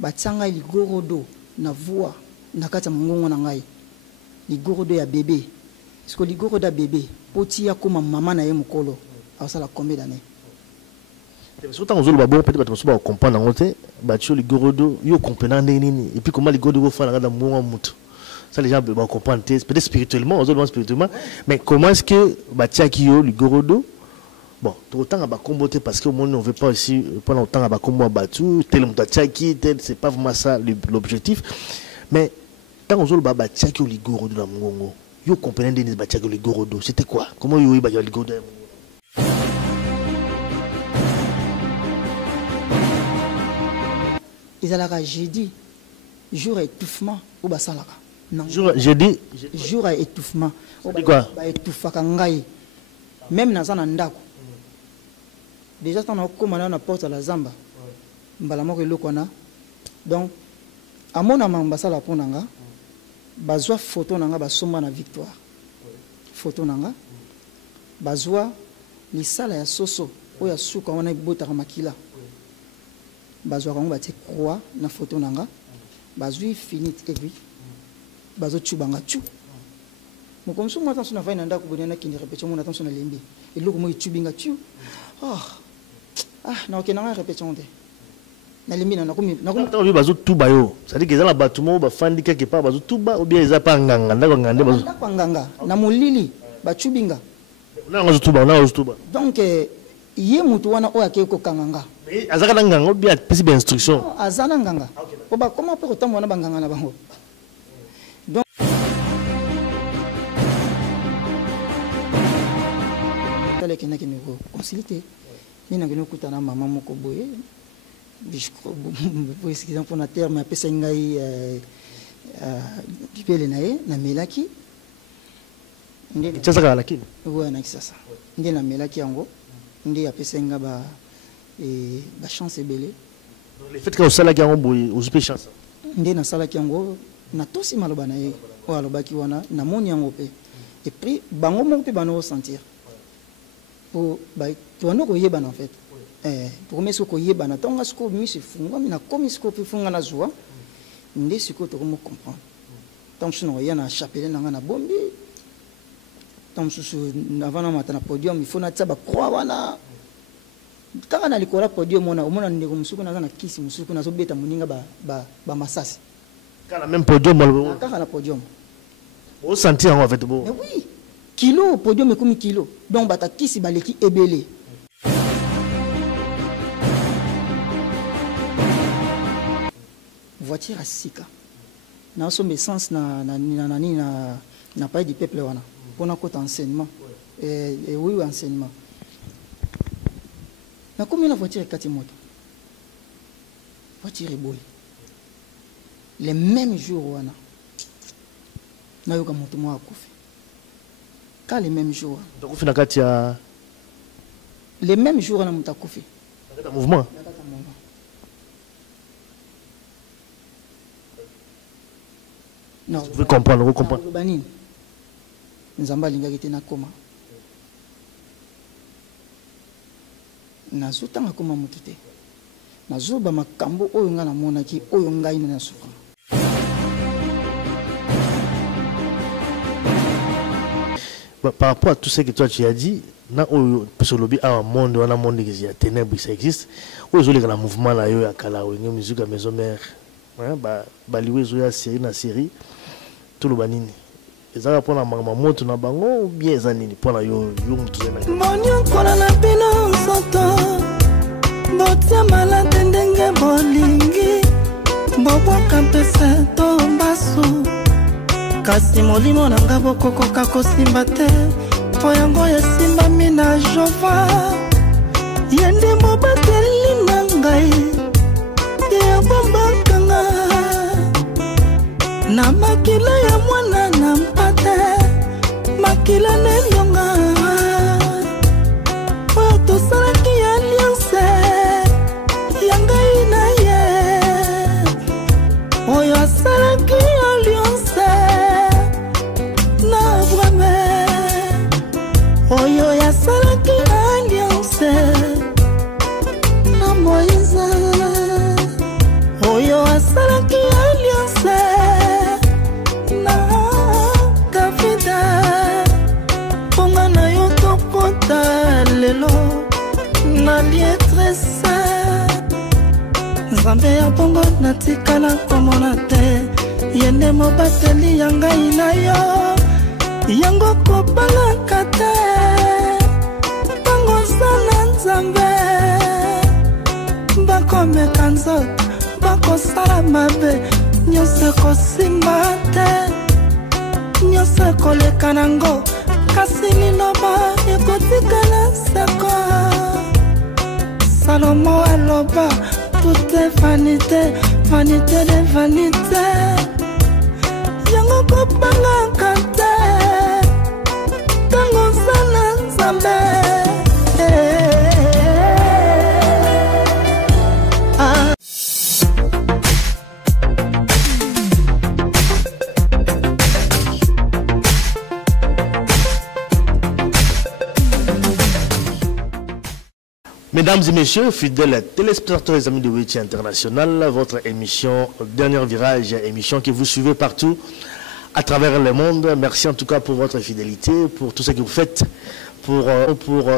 batanga ligorodo na voix na kati mongongo na ngai ligorodo ya bébé parce que ligorodo ya bébé poti ya koma maman na ye mukolo asala combien d'années surtout quand on va peut-être pas comprendre en fait batio ligorodo yo comprendre nini et puis comment ligorodo go faire dans mon mutu ça les gens vont comprendre peut-être spirituellement spirituellement mais comment est-ce que batia ki yo ligorodo bon tout autant à comboter parce que au monde on veut pas aussi pendant autant à combo batu tel batia ki tel c'est pas vraiment ça l'objectif mais quand on va batia ki yo ligorodo dans mongongo yo comprendre nini batia ki yo ligorodo c'était quoi comment yo batia ligorodo ils allaient jeudi jour étouffement ou basalaka non jeudi jour étouffement c'est quoi ba étouffaka ngai même na zana ndako déjà tant na komana na porte la zamba mbala moko elokwana donc amona mambasala ponanga bazwa photo nanga basomba na victoire photo nanga bazwa lisala ya soso oya suka wana ibotaka makila bazwa kango batie croix na photo nanga bazwi finite et puis bazo tubanga tu comme ça moi attention na vaina ndako bonena kindi répétition mon attention na lembi et loko mo tubinga tu na okena répétition de na lembi na komi na bazo tuba yo ça dit que za batumo ba fandi quelque part bazo tuba ou bien eza pa nganga ndako ngande bazo nganga na molili ba tubinga na bazo tuba donc ye mutu wana oya ke ko kanganga azaka na nganga ou bien pesi ba instruction azana nganga ko ba comment peut autant wana banganga na bango donc tale kena ke ko consulter ni na ngeno kutana mama moko boye bishko bo eskiza pour na terme apesa ngai bibele nae na melaki ndi tsaka lakini ouais na kisasa ndi na melaki yango ndi apesa nga ba chance ebele le fait que au sala yango boye ozupe chance ndi na sala yango na tosi maloba na ye o alobaki wana na moni yango pe et puis bango moko pe bano sentir pour ba to ndo ko yeba en fait pour mes ko yeba na tonga sko mi se funga mi na komi sko pe funga na zuwa ndi siko to ko comprendre tant sinon ya na chapelle na na bombi tant susu avant na mata na podium il faut na tsaba croix wana kaka na likola podium mona ndeko musuku na na kisi musuku na so beta muninga ba masasi kala même podium malbo kaka na podium au sentir en fait bon mais oui kilo podium comme kilo donc bata kisi baleki ebele voiture à sika na sombe essence na pas du peuple wana pour na côté enseignement et oui enseignement na combien la voiture kati moto voiture boy les mêmes jours wana na yoka moto mo akufi ka les mêmes jours donc fina kati ya les mêmes jours na moto akufi na mouvement non vous comprendre bani nzamba lingaki te na koma nazotanga koma motu te nazoba makambo oyo nga namonaki oyo ngai na souffre par rapport à tout ce que toi tu as dit na oyo parce lobby a un monde wana monde qui y a ténèbres ça existe oyo les grands mouvements là yo ya kala oyo musique à maison mère ba liwe zo ya série na série tout le banini ezaka pona mama moto na bango ou bien ezanini pona yo mutu zena monyo kola na pino soto botia malade ndenge bolingi bobwaka mpesa to mbasu kasi molimo na nga bokokoka kosimba te po yango yasimbami na jova ye nde mobateli na ngai ye bombakanga na makila ya mwana na mpate makila nelonga oyo tosalaki alliance ya ngai na ye oyo asalaki alliance na vrame oyo yasalaki alliance nzambe ya bongo natikala komona te yende mobateli ya ngai na yo yango kobalaka te ntango osala nzambe bakomeka nzoto bakosala mabe nyonso ekosimba te nyonso ekoleka nango kasi liloba ekotikala seko Salomo aloba tout est vanité, vanité de vanité yango kobalaka te ntango osala nzambe Mesdames et messieurs, fidèles téléspectateurs et amis de Weti International, votre émission Dernier Virage, émission que vous suivez partout à travers le monde. Merci en tout cas pour votre fidélité, pour tout ce que vous faites pour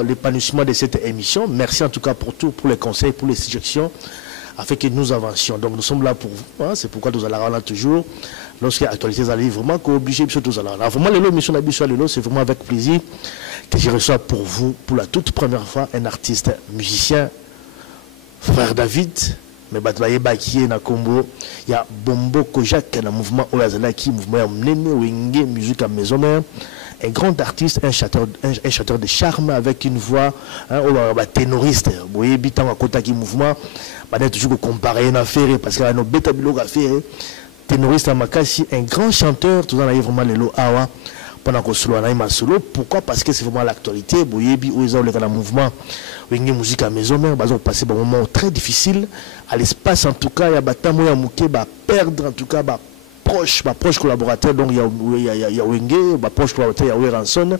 l'épanouissement de cette émission. Merci en tout cas pour tout, pour les conseils, pour les suggestions, afin que nous avancions. Donc nous sommes là pour vous, hein, c'est pourquoi nous allons là toujours. Lorsque l'actualité arrive, vraiment, qu'on est obligé de tous allons là. Vraiment, l'émission c'est vraiment avec plaisir que je reçois pour vous, pour la toute première fois, un artiste musicien, frère David, mais Batbaye Bakiye na Combo, il y a Bombo Kojak, un mouvement Oyazalaki, mouvement Mnene, Wenge, musique à maison mère, un grand artiste, un chanteur de charme avec une voix, un ténoriste, vous voyez, bitan à côté qui mouvement, on est toujours comparé à affaire parce qu'il y a nos bêta bilog à faire, ténoriste à Makasi, un grand chanteur, tout ça, on a vraiment les lots awa. Pendant qu'on se loue solo, pourquoi? Parce que c'est vraiment l'actualité. Boyebi, où ils ont le mouvement, une musique à maison, mais ils ont passé un moment très difficile. À l'espace, en tout cas, il y a Batamo, il y a Mouké, perdre, en tout cas, proche collaborateur, donc il y a Wenge, proche collaborateur, il y a Weranson,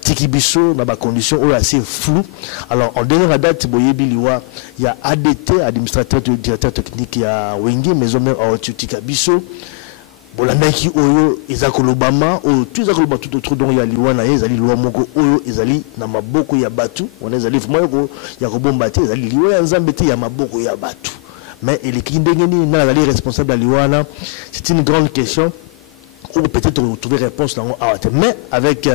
Tiki Bisso, dans des conditions assez floues. Alors, en dernière date, Boyebi, il y a ADT, administrateur, directeur technique, il y a Wenge, maison mère, Tika Bisso. Bolandaki oyo ezakolobama oyo tu ezakoloba tout autre donc ya liwana ezali lwa moko oyo ezali na maboko ya batu on ezali vraiment ya kobomba te ezali liwa ya nzambe te ya maboko ya batu mais eleki ndenge nini na ezali responsable ya liwana c'est une grande question ou peut-être trouver réponse dans mais avec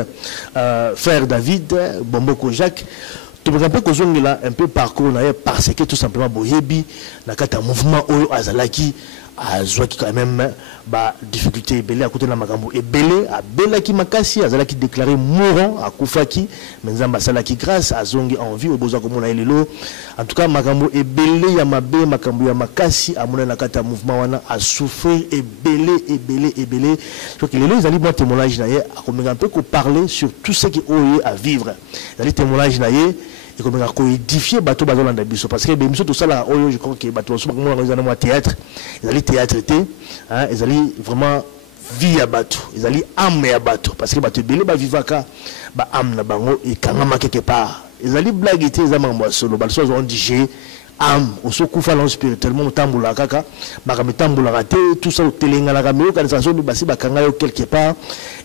frère David Bomboko Jacques tu peux un peu kozongela un peu parcours parce que tout simplement boyebi na kata mouvement oyo azalaki azwaki quand même difficulté belé à côté de la makambo et belé à belaki makasi azalaki déclaré mourant à Koufaki mais nzamba salaki grâce à zongi en vie au besoin comme on a lelo en tout cas makambo et belé ya mabe makambo ya makasi à mon na kata mouvement wana a souffrir et belé je crois que lelo ils allaient bon témoignage naie à comme un peu qu'on parler sur tout ce qui est à vivre ils allaient témoignage naie et comme on a édifié bateau bazolanda biso parce que biso tout ça là je crois que bateau souvent comme on a dans théâtre ils allaient théâtre hein ils allaient vraiment vie à bateau ils allaient âme à bateau parce que bateau belé ba vivaka ba âme na bango et kangama quelque part ils allaient blaguer les amambo solo ba soit on dit âme au sokufa non spirituellement tambula kaka ba tambula raté tout ça au telenga la kameo quand ça sonne basi ba kanga quelque part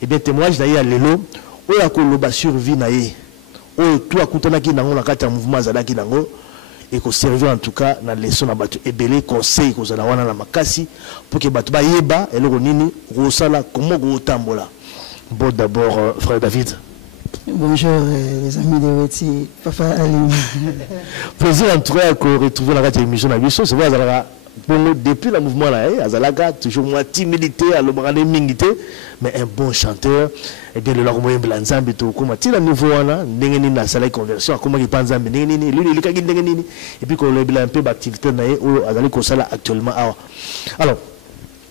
et bien témoignage na ya lelo o ya koloba survie na ye tout à côté qui n'a pas de mouvement zalaki nango et qu'on servir en tout cas dans leçon na batu ebele conseil ko zala wana na makasi pour que batu ba yeba et le nini rosala comment go tambola. Bon d'abord frère David. Bonjour les amis de Weti, papa Ali. Plaisir en tout cas de retrouver la radio émission na biso, c'est vrai azala depuis le mouvement là, azalaka toujours moins timidité à l'ombrane mingité mais un bon chanteur et bien le lormoyen blanzambe to kuma tila niveau wana ndenge nini na sala conversion akoma ki panzambe ndenge nini lui il kaki ndenge nini et puis qu'on le un peu d'activité na o azali ko sala actuellement alors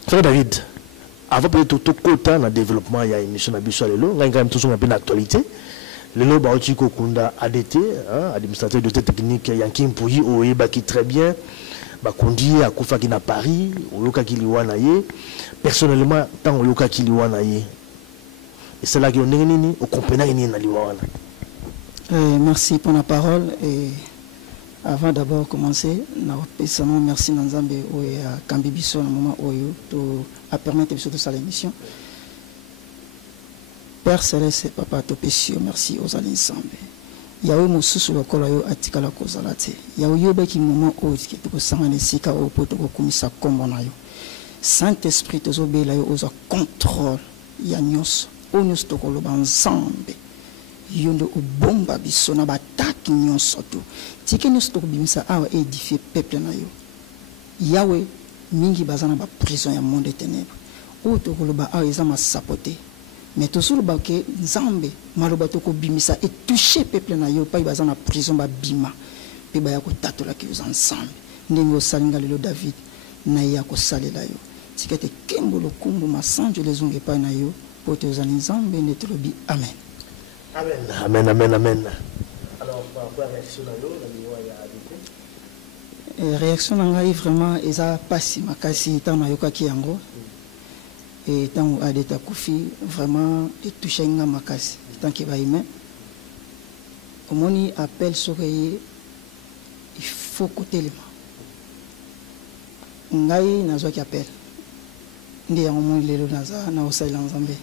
frère David avant peut-être tout côté na développement il y a émission na biso lelo nganga toujours un peu d'actualité lelo ba oti ko kunda ADT administrateur de technique Yankim Pouyi o yebaki très bien bakondi à Koufaki na Paris oyoka kiliwana ye personnellement tant oyoka kiliwana ye et c'est là que on est nini au compagnie ni na liwana. Merci pour la parole et avant d'abord commencer na pesano merci Nzambe oya kambi biso na moment oyo to a permettre biso de ça l'émission. Père Céleste papa to pécio merci aux alliés ensemble. yawe mosusu lokola yo atikala kozala te yawe yobaki moment oyo tokosangana esika oyo mpo tokokumisa kombo na yo Saint-Esprit tozobela yo ozwa contrôle ya nyonso oyo nyonso tokoloba nzambe yo nde obomba biso na bataki nyonso to tike nyonso tokobimisa awa édifie peuple na yo yawe mingi baza na baprison ya monde ténèbre oyo tokoloba awa eza masapo te mais tozoloba ke nzambe maloba tokobimisa etouche peuple na yo pai baza na prison babima mpe baya kotatolaki yo za nzambe ndenge osalinga lelo David na ye ya kosalela yo tika ete kembo lokumbu masanjo lezonga epai na yo mpo tozali nzambe nde tolobi amen. Amen, amen, amen. Alors, par rapport à la réaction de l'eau, réaction nanga vraiment eza pasi makasi tant na yoka ki yango et tant adeta kufi vraiment etouche nga makasi tant que ba humain omoni appel soki il faut kotelema ngai nazwa ki appel ndi yango mo lelo naza na osala nzambe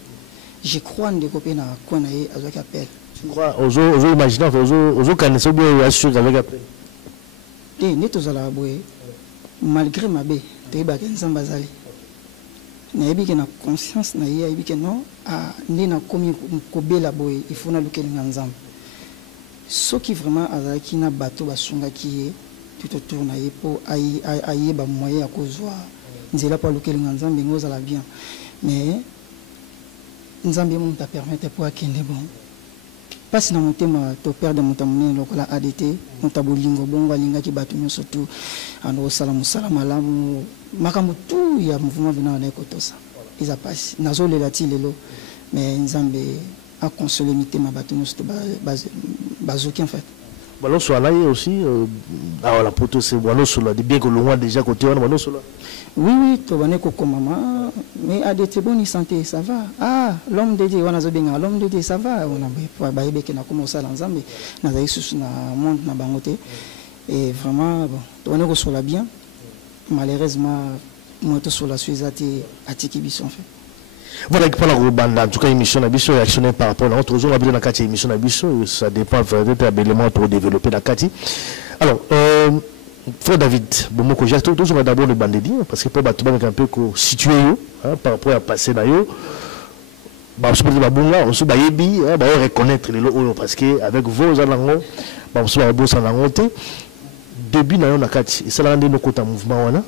je crois ndeko pe na kona ye azwa ki appel. Tu crois ozo imaginer ozo kanisa bien assure avec appel et ni tozala boye malgré mabe teyeba ke nzambe azali nayebi ke na conscience na ye ayebi ke non nde nakomi kobela boye il faut nalukelinga nzambe soki vraiment azalaki na bato basungaki ye tout autour na ye mpo ayeba moyen ya kozwa nzela mpo alukelinga nzambe ngo ozala bien mais nzambe moto apermettre mpo akende bon pasi na motema to perdre moto monene lokola ADT moto bolingo bongo alingaki bato nyonso tu ando osala mosala malamu makambo tu ya mouvement vena na ekotosa eza pasi nazolela ti lelo mais nzambe a consolé mitema bato nyonso bazoki en fait. Ballon sur là aussi la poto c'est ballon sur là bien que loin déjà côté on ballon sur là. Oui, tu vas maman, mais à des très bonnes santé, ça va. L'homme de Dieu, on a besoin l'homme de Dieu, ça va. On a baïbé qui n'a commencé à l'ensemble, on a eu sous na monde na bangoté et vraiment bon, tu vas sur la bien. Malheureusement, moi tout sur la Suisse à Tikibis en fait. Voilà qui parle de en tout cas émission Nabiso réactionner par rapport à notre jour la la Kati émission Nabiso ça dépend vraiment de l'élément pour développer la Kati. Alors Frère David, bon, j'ai toujours d'abord le bandit parce que pour battre un peu situé par rapport à passer d'ailleurs, on se reconnaître les lots parce que avec vos alango, on se va début na na kati et ça la rendre nos côtés mouvement wana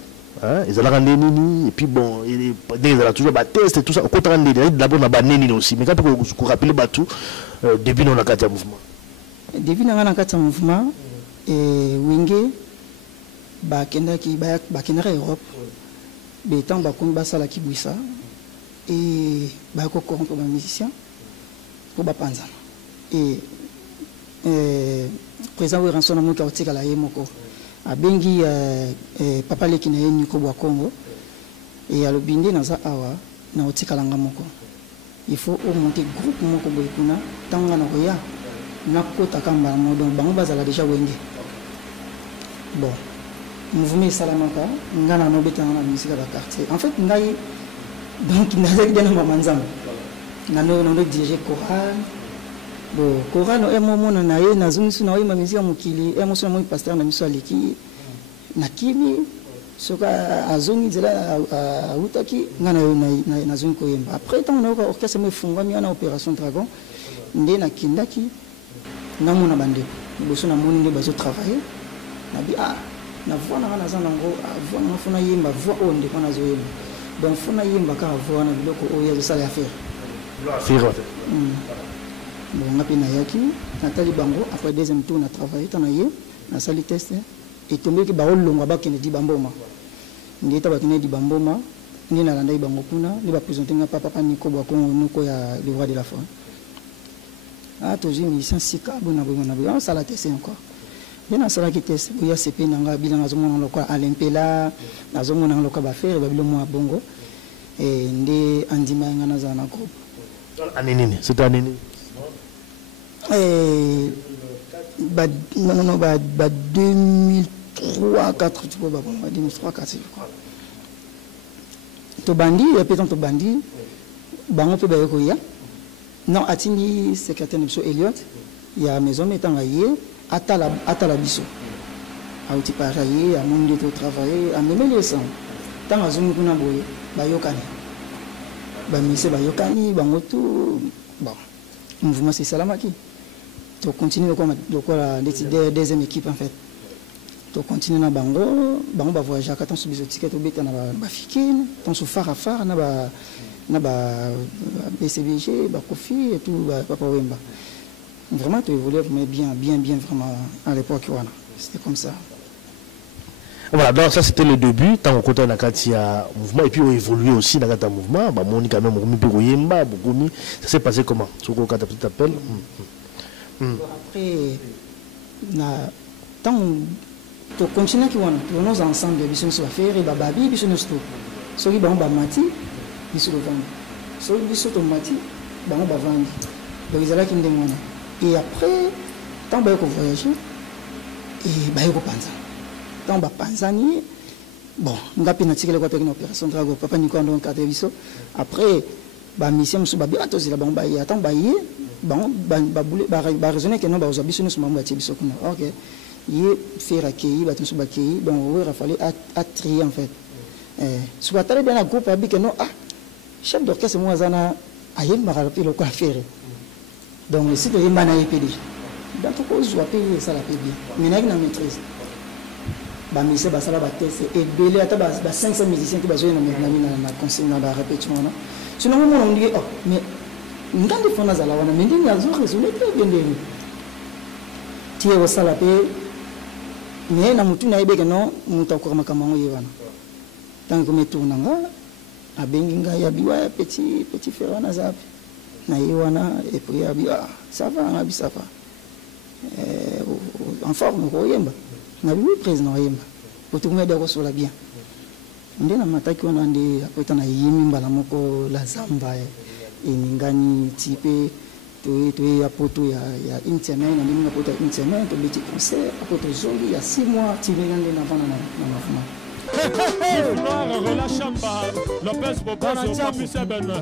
ils allaient rendre nini et puis bon ils allaient toujours ba test et tout ça au côté rendre d'abord na ba nini aussi mais quand vous rappelez batou début na kati mouvement début na kati mouvement et wingé bakendaki Europe betant bakomi basala ki bwisa et bako corrompre ba musicien pour bapanzana et président wa rançon na moto otika la yemoko abengi papa leki na yeni ko bwa Congo et alobindi na za awa na otika langa moko il faut monter groupe moko boy kuna tanga na koya na kota kamba modo bango bazala déjà wenge bon mouvement salamaka ngana no beta na musique da quartier en fait ngai donc nazali bien na manzamba nano diriger chorale bon chorale no emo na ye na zumi suna oyima musique mokili emo suna mo pasteur na miso aleki na kimi soka azongi zela utaki ngana na zumi ko yemba après tant na orchestre mo funga mi na opération dragon nde na kindaki na mona bande boso na moni nde bazo travailler na bi na voix na zanango voix na fona yimba voix onde kona zoyemba donc fona yimba ka voix na biloko oyo ya sala affaire bon ngapi na yaki natali bango après deuxième tour na travailler tanaye na sali test et tombé ki ba olonga ba kene di bamboma ngeta ba kene di bamboma ni na landa ibango kuna ni ba présenter nga papa Nico Bwako nuko ya le roi de la foi toji musicien sika bona bona sala test encore bien à cela qui était il y a ces pays n'anga bilan à zomona loka alimpela à zomona loka ba faire ba bilomo bongo et ndé andima ngana za na groupe anini c'est anini non 2003 4 tu vois 2003 4 je crois to bandi et puis to bandi bango pe ba ko ya non atindi secrétaire de Elliot il y a maison mettant aïe atala biso auti pareil à mon de travailler à même les sang tant azumu kuna boye bayokani ba mise bayokani bango tout bon mouvement c'est salamaki to continue comme la deuxième équipe en fait to continue na bango ba voyager quand on se biso ticket to beta na ba fikine ton so fara na ba BCBG ba Kofi et tout ba Papa Wemba vraiment tu évoluais bien vraiment à l'époque voilà c'était comme ça. Voilà, donc ça c'était le début, tant qu'on compte dans le mouvement, et puis on évolue aussi dans le mouvement, bah, on quand même ça s'est passé comment? Sur le cas t'appelles. Après, tant qu'on continue qui on nous ensemble, ils sont sur la faire, ils babi, ils sont sur ceux qui vont mati, ils sont vendus, ceux qui sont mati, ils vont vendre. Donc ils allaient qui me demandent. Et après, tant qu'on voyager, et bah ils repentent. Tant ba panzani bon ngapi na tikele kwa pekina opération drago papa niko ndo nkate biso après ba mission so ba biato zila ba ya tant ba yi bon ba boule ba raisonner que non ba ozabiso no mamba ti biso kuna OK yi faire accueillir ba tout ba accueillir donc il fallait à trier en fait so ba tale bien na groupe abi que non ah chef d'orchestre moi zana ayem ba rappeler quoi faire donc si de yemba na yepedi donc ko zo appeler ça la pébi mais na maîtrise ba mise ba sala ba test et belé ata ba 500 musiciens qui ba jouer na concert na ba répétition na sinon on dit oh mais ngandi fona zala wana mais ndini azo résoudre très bien ndeni tie wa sala pe mais na mutu na ibeke non mutu ko makama ngo wana tant que metu nanga abengi nga ya biwa petit frère na zapi na yiwana et puis ya biwa ça va ngabi ça va en forme ko yemba na lui président yemba pour tout mettre sur la bien ndena mataki wana ndi akweta na yimi mbala moko la zamba ingani type to ya poto ya une semaine na ndina poto une semaine to petit concert apoto zoli ya 6 mois tibela ndena vana na mafuma relâchamba Lopez Bobo Papi Seben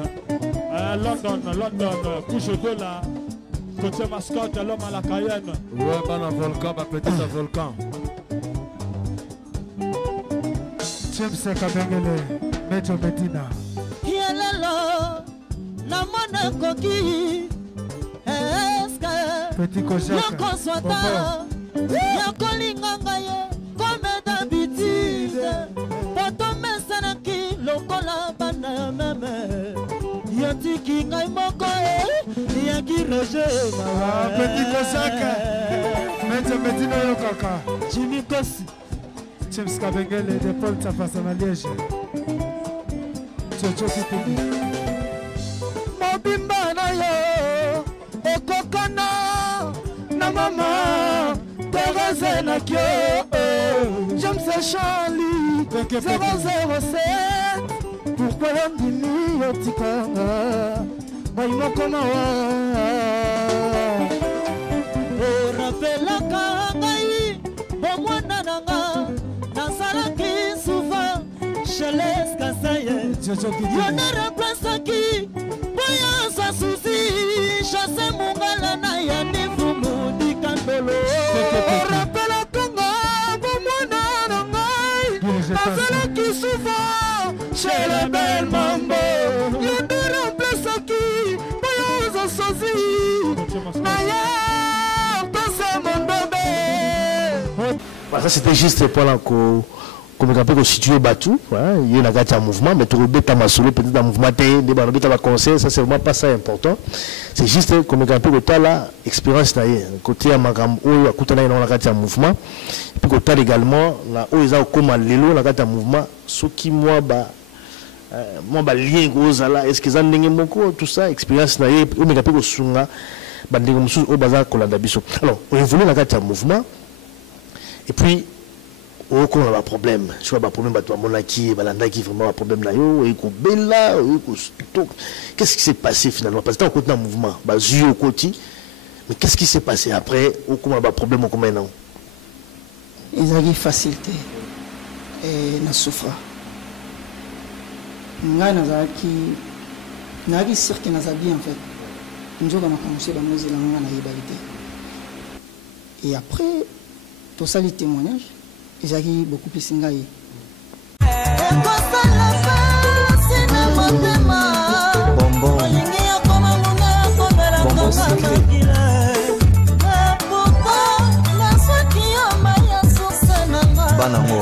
London couche de là côté mascotte l'homme à la Cayenne ouais bana volcan ma petite volcan James Kabengele Metro Medina Yelelo na mona koki eska Petit Kojaka Yoko swata Yoko linganga ye comme d'habitude Poto mesanaki lokola bana meme Yatiki ngai moko Yaki reje Petit Kojaka Metro Medina yokaka Jimmy Kosi James Kabengele de Paul Tafasa na Liège Chocho Kitini Mobimba na yo Ekokana na mama Tereze na kyo J'aime ce Charlie 007 Pourquoi l'ondini yotikanga Moi mokoma wa O rappelaka ngai Bomwana nanga Nazalaki souvent chez les Kasaye Yone remplaçaki Boya sa souci Chasse mungala na yani fumu di kandolo Rappela konga Bomwana nangai Nazalaki souvent chez les belles mambo Yone remplaçaki Boya sa souci Naya Tose mon bébé Ça c'était juste pour la comme on peut situer Batou, il y a un mouvement, mais tu rebelles ta solo, peut-être un mouvement, des conseils, ça c'est vraiment pas ça important. C'est juste comme on peut que là, expérience côté à Magam, où à Koutana, il y a un mouvement, et puis côté également, là où ils ont comme à l'élo, il y a un mouvement, ce qui moi, lien gros là, est-ce qu'ils ont un tout ça, expérience, où on peut que sunga, au bazar, alors, on évolue dans un mouvement, et puis, on a un problème. Je vois un problème, qui vraiment un problème là. Qu'est-ce qui s'est passé finalement? Parce que on côté un mouvement, au côté. Mais qu'est-ce qui s'est passé après? On a un problème au commun. Ils ont une facilité et na souffra. Nga nazaki cirque nazabi en fait. Njoka makamuse ba mozela nga na yibalité. Et après, tout ça, les témoignages, ils arrivent beaucoup plus singaï. Bonbon secret. Banango,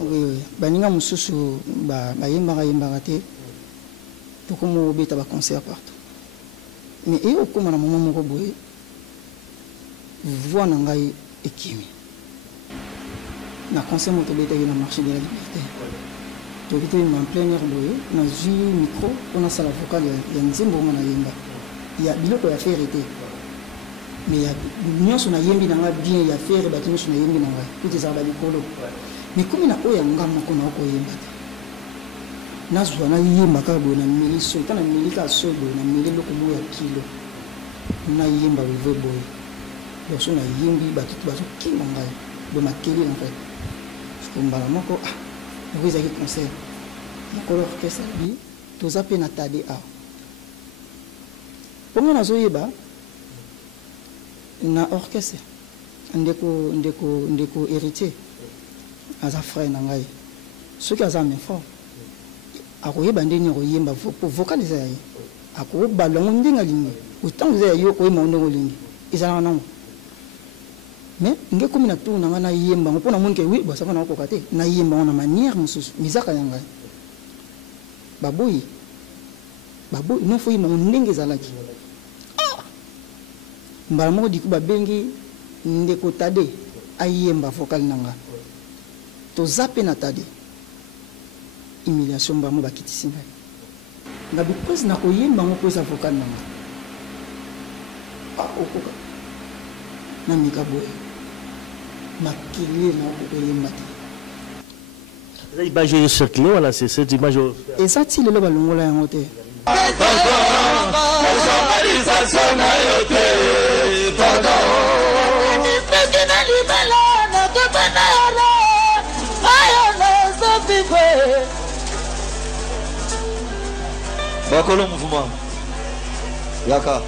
oui, baninga mususu ba yembaka te tokomo beta ba concert partout. Mais et okoma na moment moko boye voix na ngai ekimi. Na concert moto beta na marché de la liberté. To beta en plein air boye na ju micro on a sala vocal ya nzembo na yemba. Ya biloko ya faire été. Mais ya nyonso na yembi na nga bien ya faire ba nyonso na yembi na nga. Tout ça ba likolo. Mais comme il a eu un gamin qu'on a eu, Nazwa na yemba ka bo na mili so kana mili ka so bo na mili loko bo ya kilo na yemba bo bo yo so na yembi ba tutu ba so kinga ngai bo makeli en fait ko mbala moko vous avez concert moko orchestre bi to zape na tade a ponga na zo yeba na orchestre ndeko héritier aza frère na ngai soki aza me fort akoyeba ndenge koyemba vocal eza ye akoyeba longo ndenge alingi autant eza yo koyemba ndenge olingi ezalaka nango mais nge komi na tour na nga na yemba ngo mpona monike wi basaka na okoka te na yemba ngo na manière mosusu mizaka ya ngai baboyi non fo yemba ngo ndenge ezalaki mbala moko diku babengi ndeko tade ayemba vocal na nga tozape na tade humiliation bango bakitisi ngai na bipres na koyemba ngo poza vocal na nga okoka na mika boye makili na koyemba te eza image oyo circulé wala c'est cette image eza ti lelo balongola yango te bakolo mouvement yaka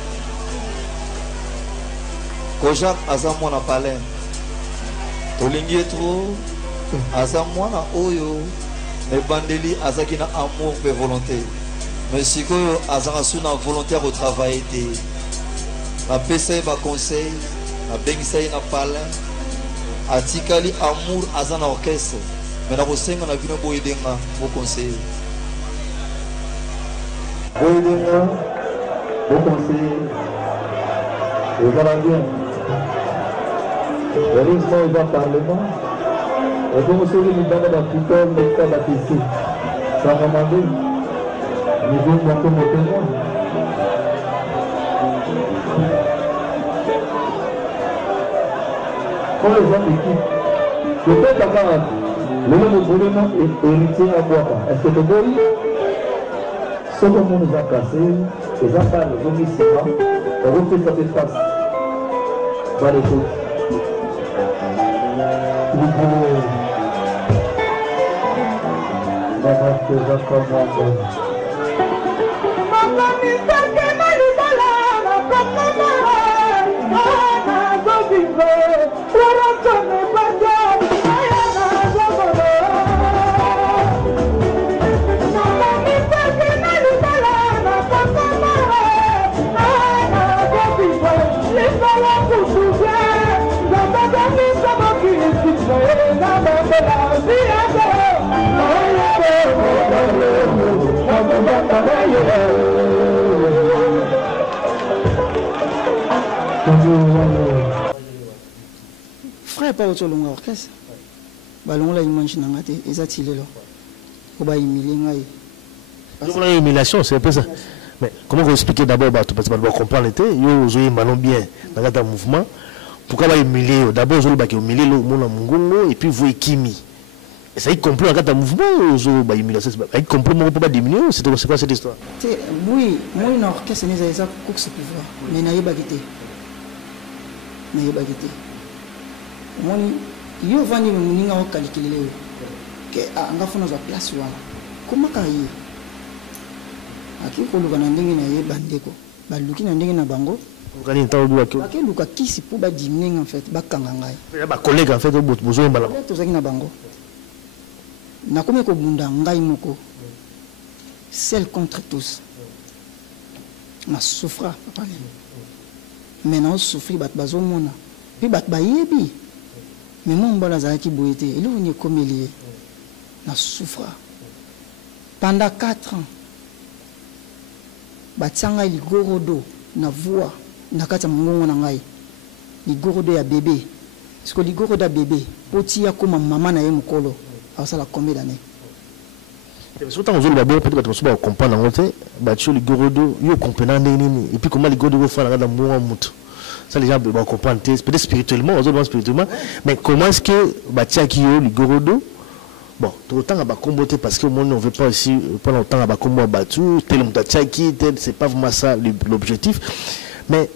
Kojak aza mwana palais tolingi trop aza mwana oyo ebandeli azaki na amour pe volonté mais sikoyo azaka suna volontaire au travail te napesa ye baconseil nabengisa ye na palais atikali amour aza na orchestre mais nakosenga na bino boyedenga boconseil boyedenga boconseil ezala bien heureusement eza parlement ebongo soki libanda bapitol meka bapesi sangamande niveau moko motema comme les gens d'équipe peut-être avoir lelo mobolema héritier ya bwaka est-ce que toboyi soki omoni eza kase eza pale ezongi nsima okopesa pe face balekoti frère pas autre longa orchestre balongola image na nga te eza ti lelo ko ba humilier ngai donc la humiliation c'est un peu ça mais comment vous expliquer d'abord parce que vous comprendre te yo zoye malon bien dans le mouvement pourquoi va humilier d'abord zo ba ki humilier le mona mungongo et puis vous ekimi Ça y complot en cas de mouvement il complot mon pas diminuer c'est quoi cette histoire? Oui moi une orchestre n'est pas course pouvoir mais n'a pas quitté moi yo vani muninga o calculer que anga fona za place wala comment kai akiko luka na ndenge na ye bandeko baluki na ndenge na bango kani ntawo ki ke luka kisi pour ba diminuer en fait ba kanga ngai ba collègue en fait besoin bala to zaki na bango na comme ko bunda ngai moko seul contre tous na souffra papa mais na souffrir bat bazomona puis bat bayebi mais mon mbala za ki boyete il est comme il est na souffra pendant 4 ans batsanga ligorodo na voix na kata mongo na ngai ligorodo ya bébé parce que ligorodo ya bébé poti ya koma maman na ye mukolo ça la combien d'années c'est autant aux autres peut-être que tu vas comprendre en fait batio ligorodo yo comprendre nini et puis comment ligorodo va faire dans mon mutu ça les gens vont comprendre peut-être spirituellement aux autres spirituellement mais comment est-ce que batia qui yo ligorodo bon tout le temps à comboter parce que moi on veut pas aussi pendant longtemps à combo battu tel mutu qui c'est pas vraiment ça l'objectif mais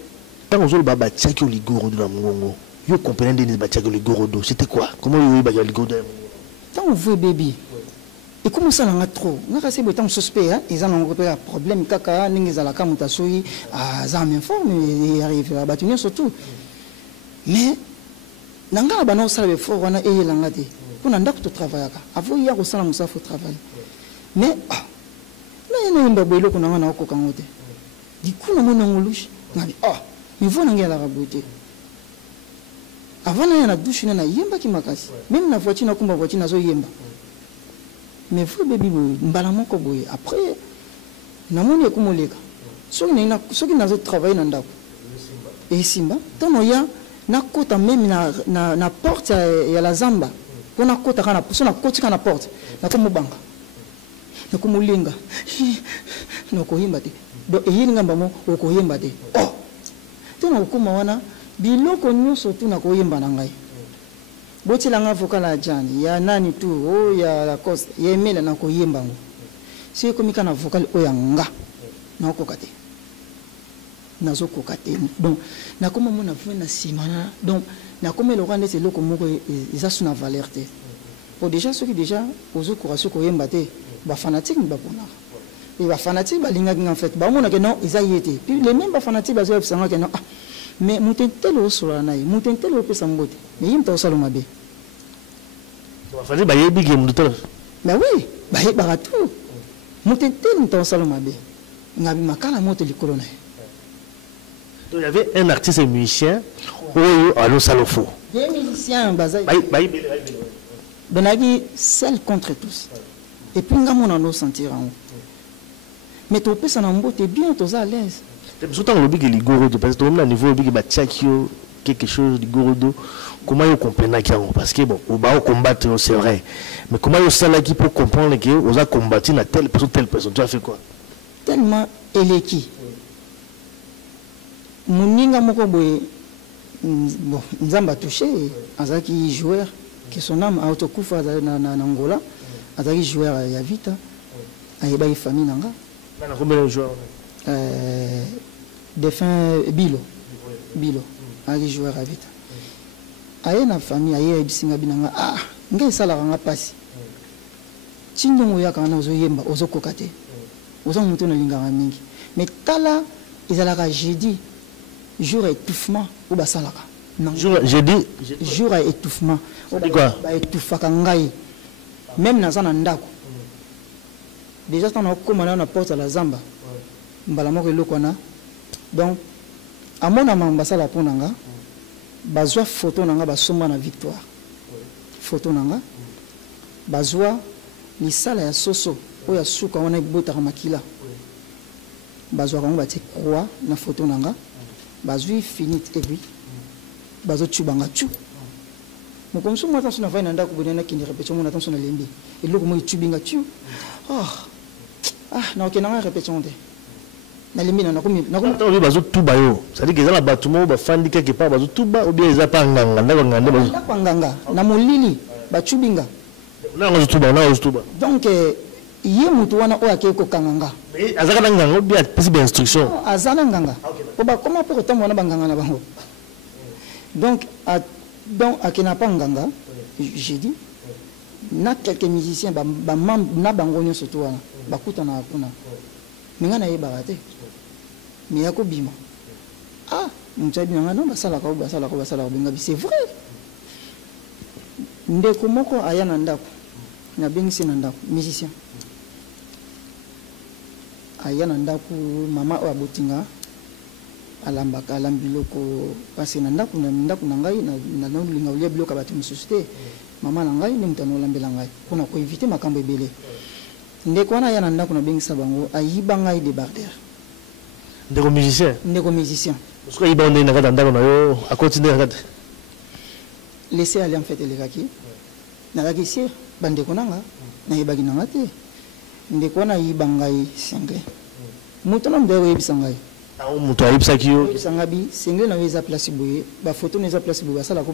tant aux autres batia qui yo ligorodo dans mon yo comprendre nini batia qui yo ligorodo c'était quoi comment yo batia ligorodo tant on veut bébé et comment ça n'a trop on a assez de temps suspect hein ils ont un problème kaka n'ingeza la kamuta soi à ça même forme et arrive à battre surtout mais nanga bana ça le fort on a et langa te pour nanda to travailler avant hier au salon ça faut travailler mais mais ne ndo belo kuna wana ko kangote du coup na mona ngolushi ngabi mais vous n'engagez la raboté avant na douche na yemba ki makasi même na voiture na kumba voiture na zo yemba mais vous bébé mbala moko boye après na moni ko moleka soki na zo travailler na ndako et simba tono ya na kota même na porte ya la zamba pona kota kana so na koti kana porte na ko mobanga na ko molinga no ko himba te do e yinga mbamo ko himba te tono ko mawana biloko nyonso tu na ko yimba na ngai boti la nga vocal la jani ya nani tu ya la cause ya emela na ko yimba ngo si ko mika na vocal o ya nga na ko kate na zo ko kate donc na ko mo na vue na simana donc na ko me le rendre c'est loko moko isa suna valeur te pour déjà ceux qui déjà ozo ko raso ko yimba te ba fanatique ba pona et ba fanatique ba linga en fait ba mona que non isa yete puis les mêmes ba fanatique ba zo sanga que non mais mutentel o sura na yi mutentel o pesa mbote mais yim to saloma be va falloir bailler big game tout mais oui bailler baratou mutentel to saloma be ngabi makala moto likolo na donc il y avait un artiste et musicien oyo alo salofo des musiciens bazai bailler benagi seul contre tous et puis ngamona no sentir en mais to pesa na mbote bien to à l'aise surtout le big ligorodo parce que au niveau big bachakio quelque chose ligorodo comment vous comprenez qu'il parce que bon au bas combattre c'est vrai mais comment vous ça là qui peut comprendre que vous a combattu na telle personne tu as fait quoi tellement eleki muninga moko boye bon nzamba touché azaki joueur que son âme a autokufa na Angola azaki joueur ya vita ayeba famille nanga na combien de joueurs défunt Bilo ali joueur à vite aye na famille aye bisinga binanga ngai sala nga pasi tindongo ya kana ozo yemba ozo kokate ozo mutu na linga mingi mais tala izalaka jeudi jour étouffement ou basalaka non jeudi jour étouffement quoi ba étouffaka ngai même na sana ndako déjà tant on commence na porte la zamba mbala moko eloko na donc amona mambasala ponanga bazwa photo nanga basomba na victoire photo nanga bazwa lisala ya soso oya suka wana ibotaka makila bazwa kango bati croix na photo nanga bazwi finite et puis bazo tubanga tu mokomso mo attention na vai na ndako bonena kindi répétition mon attention na lembi eloko mo tubinga tu na okena répétition de na limina na komi obi bazo tuba yo ça dit que za batumo ba fandi quelque part bazo tuba ou bien za pa nganga ndako ngande bazo nganga na molili ba chubinga Donc ye mutu wana oya ke ko kanganga azaka na nganga bien possible instruction azana nganga oba comment pour autant wana banganga na bango donc akena pa nganga j'ai dit na quelques musiciens ba na bango nyonso to wana bakuta na kuna minga na yeba te mi yako bima mutsabi nganga no basala ko benga bi c'est vrai ndeko moko aya na ndako na bengisi na ndako musicien aya na ndako mama o abotinga alambaka alambiloko parce na ndako na ngai na linga ulia biloko batu mususu te mama na ngai ni mutano olambela ngai pona ko éviter makambo ebele ndeko wana aya na ndako na bengisa bango ayiba ngai débarder ndeko musicien parce que iba on na kata ndako na yo a continuer kata laisser aller en fait les kaki na kaki si bandeko nanga na yibagi nanga te ndeko na yiba ngai single mutu na mdego yibisa ngai mutu ayibisaki yo sangabi single na weza place boye ba photo na weza place boye basala ko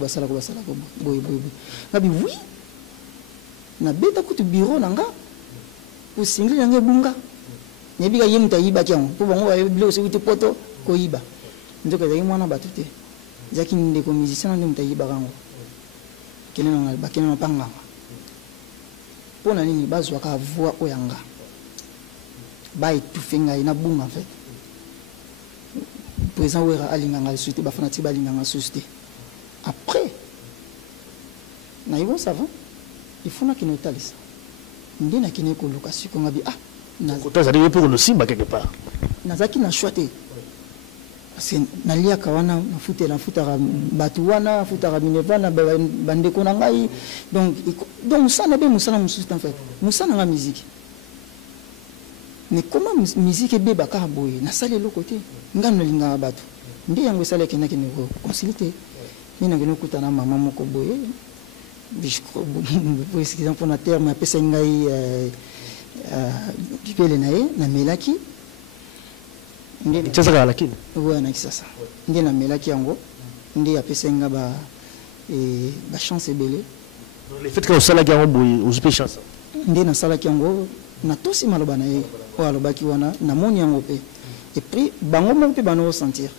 boye ngabi oui na beta kutu bureau nanga pour single nanga bunga nebika yemta yiba kyango po bango ba bilo se wuti poto ko yiba ndoka za mwana batute zaki ndeko musicien na mta yiba kango kene na bakene na panga pona nini bazwa ka voix oyanga ba etufenga ina bunga en fait présent wera alinganga société ba fanati ba linganga société après na yibo ça va il faut na kino talisa ndina kine ko location ko ngabi na kota za pour le simba quelque part nazaki na choité parce que nalia kawana na futara batu wana futara minevana bandeko na ngai donc ça na be musana mususu en fait musana nga musique mais comment musique be baka boye na sale le côté ngano linga batu ndi yango sale kena kene ko concilité mina ngeno kutana mama moko boye bishko pour exemple na terme apesa ngai bibele nae na melaki ndetse saka lakini wana kisasa ndi na melaki yango ndi apesenga ba chance belé le fait que osala yango boye ozupe chance ndi na sala yango na tosi maloba na ye o alobaki wana na moni yango pe et puis bango mo pe bano sentir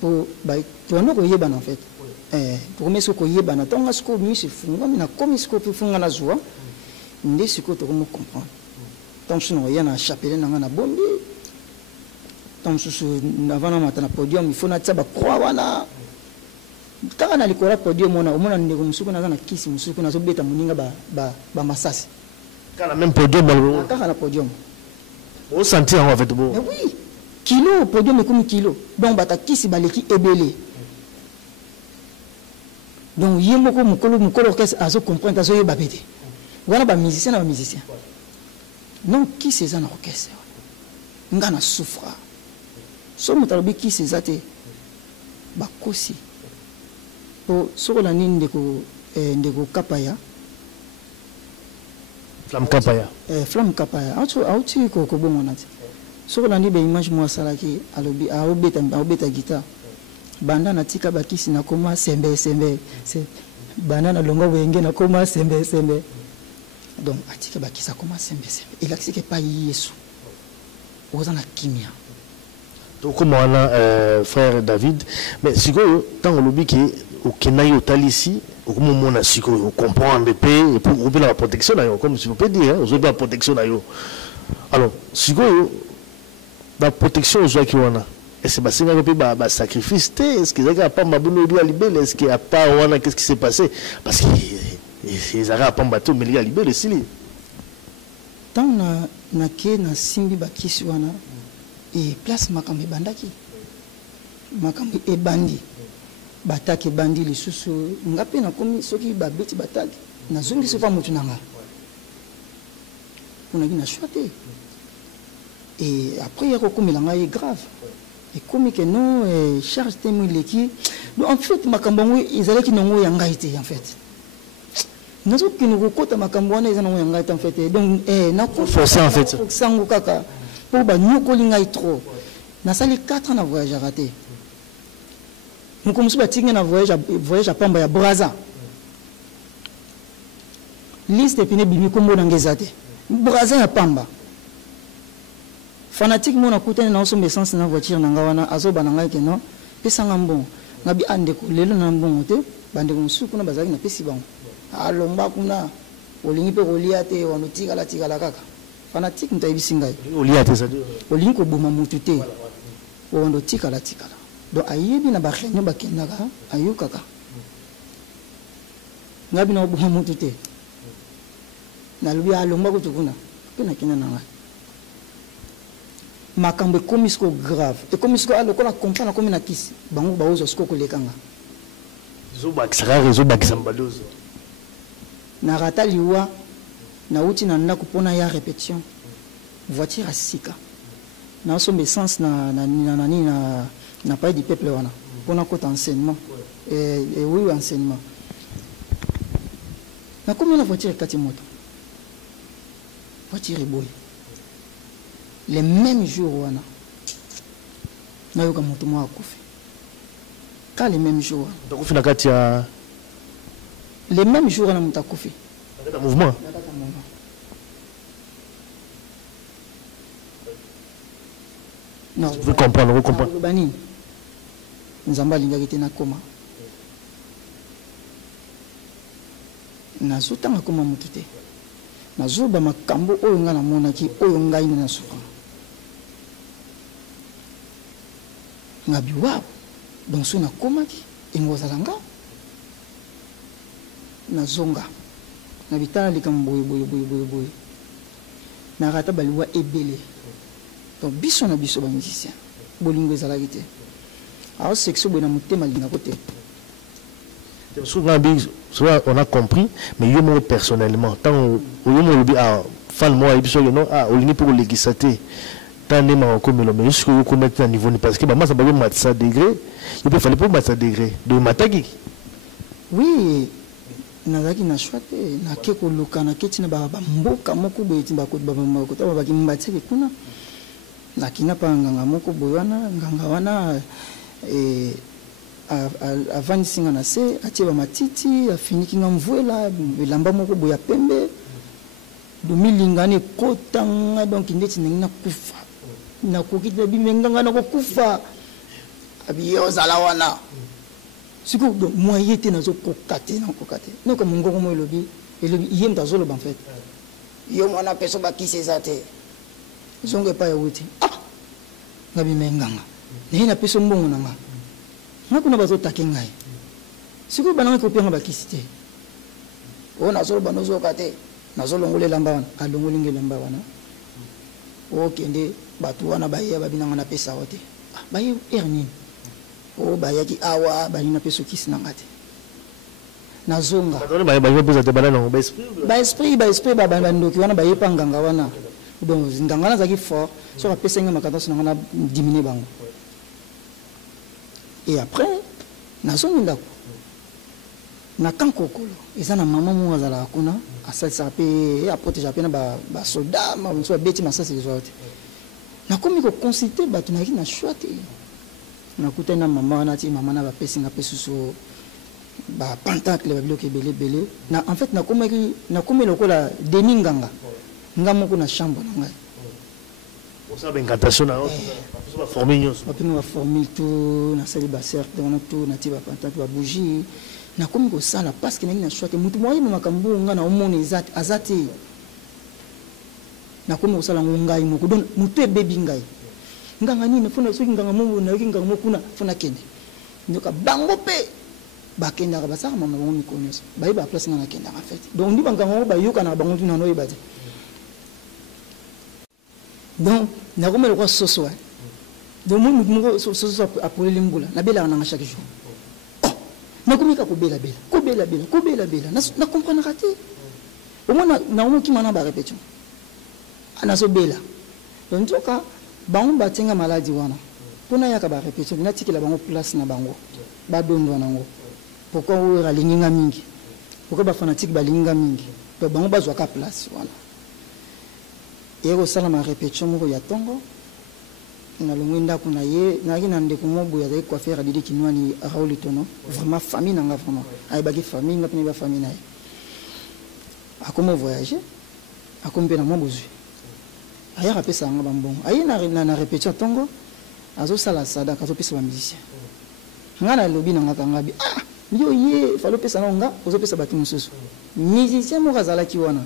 pour ba tono ko yeba en fait pour meso ko yeba na tonga sko mi se funga na komi sko pe funga na zuwa ndi siko to ko comprendre tant sinon yana chapelle na bombi tant susu navana mata na podium il faut na tsaba croix wana kaka na likora podium omona ndeko musuku na kisi musuku na zo beta muninga ba masasi kala même podium balbo kaka na podium o sentir en fait bon oui kilo podium comme kilo donc bata kisi baleki ebele donc yembo ko mukolo orchestre azo comprendre azo yeba bete wana ba musicien na ba musicien non qui c'est ça na orchestre ngana souffra so mutalobi qui c'est ça te bakosi po soko la nini ndeko kapaya flamme kapaya auti ko bongo nati soko la ni be image moi salaki alobi aobeta guitare banda na tika bakisi na koma sembe banda na longo wenge na koma sembe donc atika bakisa koma sembe il accepte pas yesu ozana kimia donc comme on a frère David mais siko tant on lobby que au Kenya au Talisi au moment na siko comprendre paix et pour la protection là comme si vous pouvez dire hein la protection là alors siko la protection aux qui on a et c'est parce que ba sacrifice est-ce que ça pas mabuno bi libérer est-ce qu'il y a pas on qu'est-ce qui s'est passé parce que ils arrêtent pas bateau mais il y a libérer sili tant na ke na simbi bakisi wana et place makambe bandaki makambe e bandi bataki bandi lisusu ngape na komi soki babeti bataki na zongi sofa mutu nanga on a dit na choité et après yako komi langa est grave et komi que non charge temo leki donc en fait makambo ils allaient qui n'ont yanga été en fait nazo ki nous kota makambo wana ils n'ont yanga été en fait donc na ko forcer en fait sango kaka pour ba nyoko linga trop na sali 4 ans na voyage raté muko musuba tinga na voyage à Pamba ya Braza liste pene bimi kombo na ngezate braza ya pamba fanatique mona kutene na osombe essence na voiture na ngawana azoba na ngai ke non pesa ngambon ngabi ande ko lelo na mbongo te bande ko musuku na bazaki na pesi bango alomba kuna olingi pe kolia te wanutika la kaka fanatique mtayibisi ngai olia te ça olingi ko boma mutu te wando tika la donc ayebi na ba réunion ba kendaka ayukaka ngabi na boma mutu te na lubi alomba ko tukuna pe na kina na ngai makambe komisko grave et komisko alokola comprendre comme na kisi bango baozo sko kolekanga zo bakisaka réseau bakisambadozo na rata liwa na uti na ndako pona ya répétition voiture à sika na sombe essence na pas du peuple wana pona côté enseignement et oui enseignement na combien la voiture kati moto voiture boy les mêmes jours wana na yoka moto mo akufi ka les mêmes jours donc fina kati ya les mêmes jours na moto akufi dans mouvement non vous comprendre bani nzamba linga kiti na koma na sutanga koma moto te na zoba makambo oyo nga na monaki oyo ngai na suka ngabi wow donc so na komaki ingozalanga na zonga na bitana likambo boy na rata baliwa ebele donc biso na biso ba musicien bolingo ezalaki te alors section bona mutema linga kote on a compris mais yo personnellement tant yo fan moi et puis non ah on pour législater tant de ma comme mais jusqu'au yo connaître un niveau parce que moi ça va mettre ça degré il peut fallait pas mettre ça degré de mataki oui nazaki na shwate na keko luka na keti na ba mboka moko beti ba ko ba moko ta ba kimbatse kuna na kina pa nganga moko boyana nganga wana avant singa na se atiba matiti afiniki ngamvuela lamba moko boya pembe dumilingane kotanga donc ndeti na kufa na kokita bimenganga na kufa abiyo zala wana siku do moyete na zo kokate no comme ngoko mo lobi elobi yem ta zolo en fait yo mona peso ba kiseza te zonge pa yawuti ngabi menganga na peso mbongo nanga ngakuna bazotake ngai siku bananga ko penga bakisite ona zolo banozo kate na zolo ngole lamba wana alongolinge lamba wana okende batu wana baye babinanga na pesa wote baye erni o bayaki awa balina peso kisi nangate na zonga baye pesa te balana ngo ba esprit ba ndoki wana baye panganga wana donc nganga na zaki fort so apesa nga makata na diminuer bango. Et après, na zongi ndako. Na kankokolo, eza na maman mo azala kuna, asa sape a protéger pe na ba soldat, ma so beti masasi zote. Na komi ko consulter batu na ki na chouate. Na kutana maman na ti maman na ba pesi nga pesuso ba pentacle ba bloqué belé. Na en fait na komi lokola deninganga. Ngamo ko na chambre na ngai. On ça incantation na on va former nous. On va former tout na salle basser dans tout na ti ba pentacle ba bougie. Na komi ko sala parce que na chouate mutu moyi makambo nga na omone azati. Na komi ko sala ngai moko don mutu ebebi ngai. Nganga nini funa soki nganga mo na nganga mo kuna funa kende. Ndoka bango pe ba kenda ba sa mama bango mikonyoso. Ba iba place na kenda en fait. Donc ndi banga ngo ba yoka na bango tuna no ibati. Donc na komi ko soso. Donc mo soso apolé limbula na bela na chaque jour. Na komika ko bela na comprendre raté au moins na on qui mana ba répétition ana so bela donc toka bango batenga maladie wana pona yaka ba répétition na tikela bango place na bango ba dondo nango pourquoi o ra linga mingi pourquoi ba fanatique ba linga mingi to bango bazwa ka place wana et ko sala ma répétition moko ya tongo na longwenda kuna ye na kina ndeko mobo ya ko faire didi kinwani Raoul Tono vraiment famille nanga vraiment ay baki famille ngapini ba famille na a comment voyager a combien na mon besoin aya rapé ça nga bambon ayi na répétition tongo azo sala sada kazo pesa ba musicien nga na lobi na ngaka ngabi ah yo ye falo pesa na nga ozo pesa batu mususu musicien mo kazala ki wana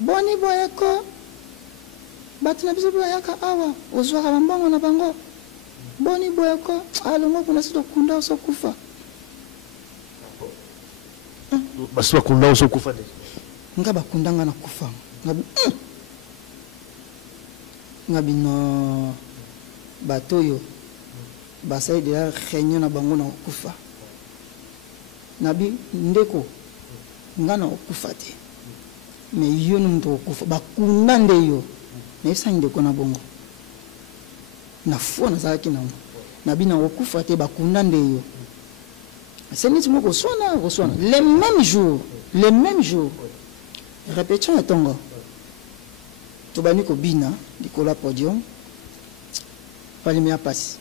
boni boyako batu na biso boyaka awa ozwa ka bambongo na bango boni boyako alongo kuna sito kunda so kufa basi bakunda oso kufa de nga bakundanga na kufa ngabi no batoyo basai de réunion na bango na kufa nabi ndeko nga na kufa te mais yo ndo kufa bakunda nde yo na isa ndeko na bongo na fo na zaki na nabi na kufa te bakunda nde yo c'est ni mo ko sona le même jour répétition à tongo tobani ko bina dikola podium palimia passe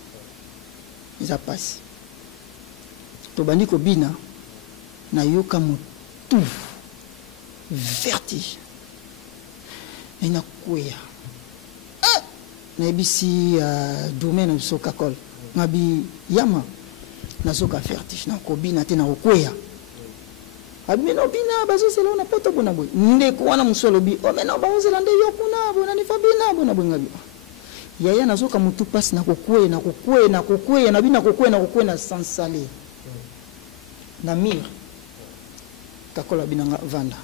ils a passe tobani ko bina na yoka motu vertige na kuya na bisi domaine so kakol ngabi yama na soka vertige na ko bina te na kuya abino bina bazo selo na poto bona boy ndeko wana musolo bi o mena bazo selo nde yokuna bona ni fabina bona bonga bi yaya nazoka mutu passe na kokwe na bina kokwe na sansale na mir kakola binanga vanda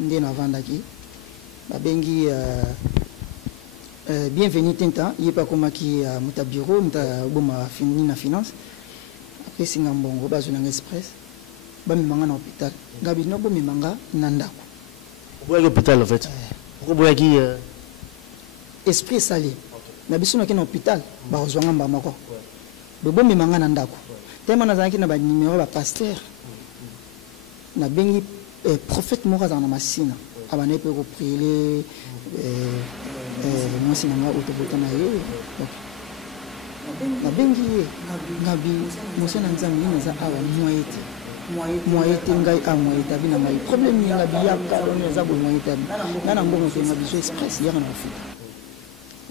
nde na vanda ki babengi bienvenue tenta yepa komaki muta bureau muta boma fini na finance après singa mbongo bazo na express bamimanga na hôpital ngabi no bomimanga na ndako boya hôpital en fait boya ki esprit salé na biso na ki na hôpital ba ozwanga mbama ko do bomimanga na ndako tema na zanaki na ba numéro ba pasteur na bengi prophète moko za na masina abane pe ko prier moi sinanga autobota na ye na bengi ngabi mosana nzambi na za awa moyete moyete ngai a moyete bina ngai problème ni ngabi ya kalo ni za bo moyete na mbongo so ngabi so express ya na futa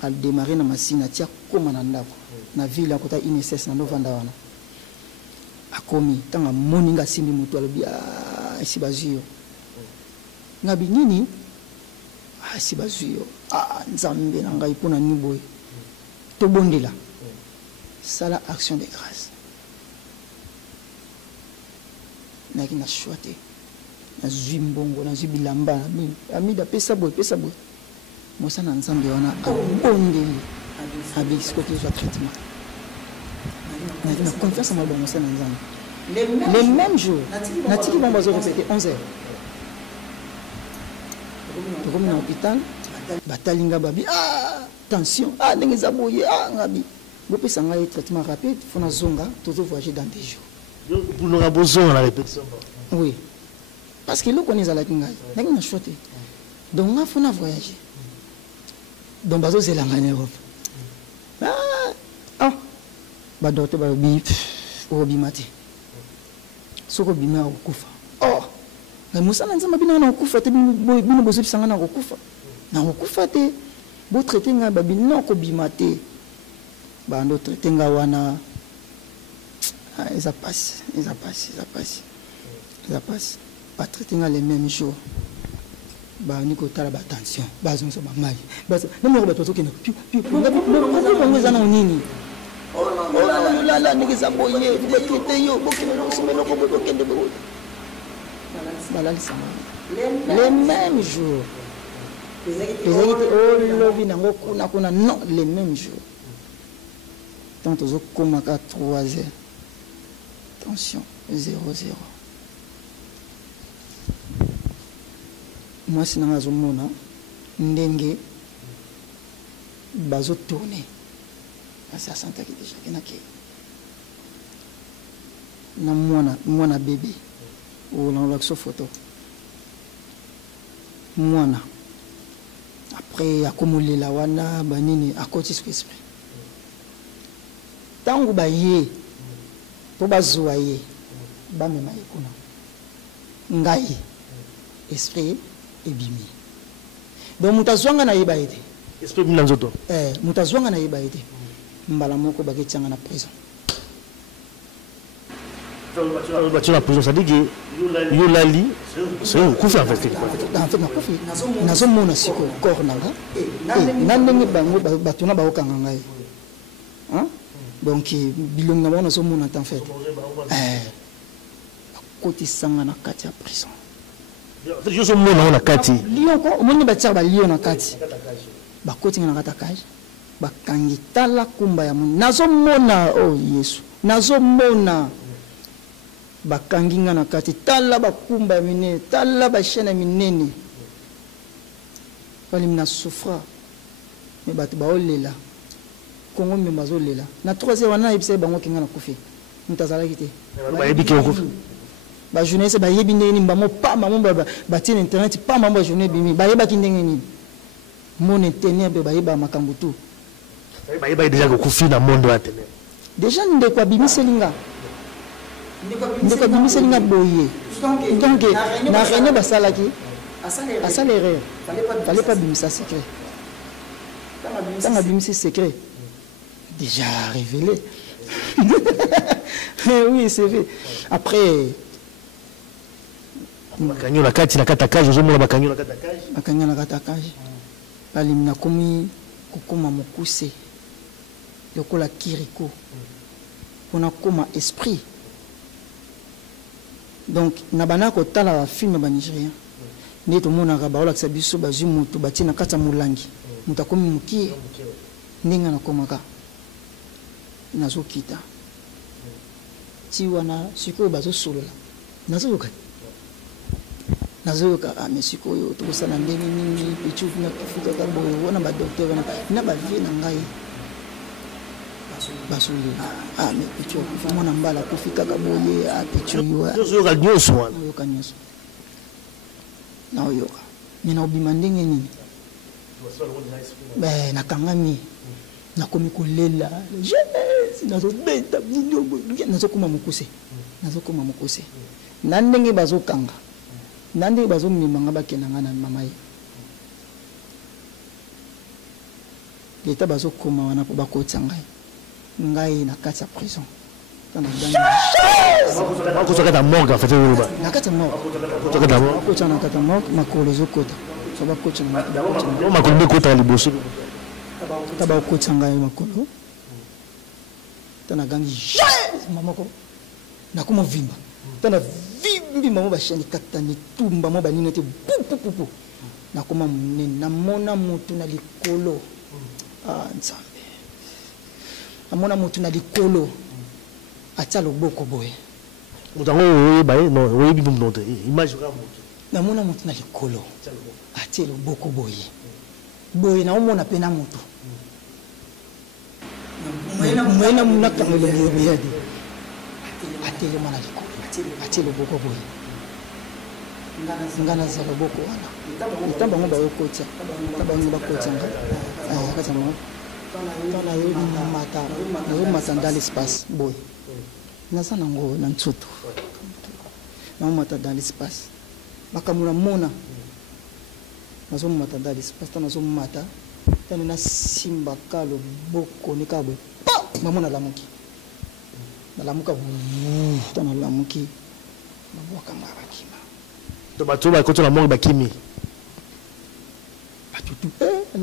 al démarrer na masina tia koma na ndako na ville à côté INSS na novanda wana akomi tanga moninga simbi mutu alobi isi bazio ngabi nini isi bazio nzambe na ngai pona ni boy to bondela sala action de grâce naki na choité na zimbongo na zibilamba amida pesa boy mosa na nzambe wana abondeli avec ce côté de traitement naki na confiance en moi mosa na nzambe les mêmes jours natiki bomba zo répéter 11h to na hôpital batalinga babi tension ndenge zaboye ngabi bopesa ngai traitement rapide fona zonga toujours voyager dans des jours pour nous besoin la répétition oui parce que le connaît à la kinga naki na choté donc on a fona voyager donc bazo zelanga en Europe ba docteur ba bi obimati soko bima okufa na musana nzamba bina na okufa te bino bozo bisanga na okufa te bo traiter nga ba bino ko bimate ba ndo traiter nga wana ça passe pas traiter nga les mêmes jours ba ni ko tala ba attention ba zonso ba mali ba na mo ba to ke na piu ngo za na nini la nigeza boye ba traiter yo bo ke no so meno ko bo ke de bo les mêmes jours non les mêmes jours tant aux komaka 3h attention 0-0 moi sinanga zomona ndenge bazo tourner asa santa ki déjà kenake na mwana bébé ou dans l'action photo mwana après akomoli la wana banini akoti ce esprit tangu baye po bazwa ye bamema ikuna ngai esprit ebimi donc mutazwanga na yeba ete esprit bimi nzoto mutazwanga na yeba ete mbala moko baketianga na prison tu la prison ça dit que yolali c'est kufa en fait na kufi nazo mona siko corps nanga nandenge bango batuna ba okanga ngai donc bilong na mona so mona en fait côté sanga na kati ya prison je so mona na kati lion ko moni ba tsaba lion na kati ba côté na kata kaje ba kangi tala kumba ya nazo mona oh Yesu nazo mona bakanginga na kati tala bakumba minene tala bashena minene bali mina souffra mais batu baolela kongo me bazolela na 3e wana ibise bango kinga na kufi mutazala kite ba yebi ke kufi ba journée ba yebi ndeni mbamo pa mamo ba tine internet pa mamo journée bimi ba yeba kindenge ni mon internet ba yeba makambo tu ba yeba déjà ko kufi na monde wa tene déjà ndeko kwa bimi selinga ndeko bimiselinga boye donc na réunion basalaki asala erreur fallait pas bimisa secret tanga bimisa secret déjà révélé oui c'est vrai après bakanyo na kati na katakage ozomona bakanyo na katakage bakanyo na katakage balimina komi kokoma mokuse lokola kiriko pona koma esprit. Donc, nabana ko tala wa film ba Nigérien. Né to mona ka ba ola kisa biso ba zumu to batina kata mulangi. Mutakomi muki. Ninga na komaka. Nazo kita. Ti wana siko bazo solola. Nazo yoka. Nazo yoka a mesiko yo to sana ndeni nini pichu na kufika ka bo wana ba docteur na ba vie na ngai. Basuli mais pichu mwana mbala kufika kaboye pichu yo ka nyoso wana yo ka nyoso na yo ka mina obima ndenge nini na kangami na komi kolela jeunesse nazo beta bindogo nazo kuma mukuse na ndenge bazo kanga na ndenge bazo mimanga bakenanga na mama ye leta bazo koma wana po bakotsa ngai na kati ya prison kana ndani bako sokata morgue en fait na kati ya morgue sokata morgue ko na kati ya morgue makolo zokota so bakotsa na makolo bekota liboso taba okotsa ngai makolo tana gangi mamako na kuma vimba tana vimbi mamo bashani kata ni tumba mo banini te pupupupu na kuma munene na mona mutu na likolo nzambe amona mutu na likolo atia loboko boye mutango oye bae non oye bibu mnote image ka mutu na mona mutu na likolo atia loboko boye na omona pena mutu mwena muna kangele yedi atele mona likolo atia loboko boye ngana za loboko wana itamba ngo bayo kocha taba ngo bakocha nga kata mo tona yo mata yo mata dans l'espace boy naza nango na ntutu na mata dans l'espace bakamuna mona nazo mata dans l'espace tana zo mata tana na simba kalo boko ni kabwe mamona lamuki na lamuka tana lamuki maboka ngabakima to bato ba koto na mongo bakimi batutu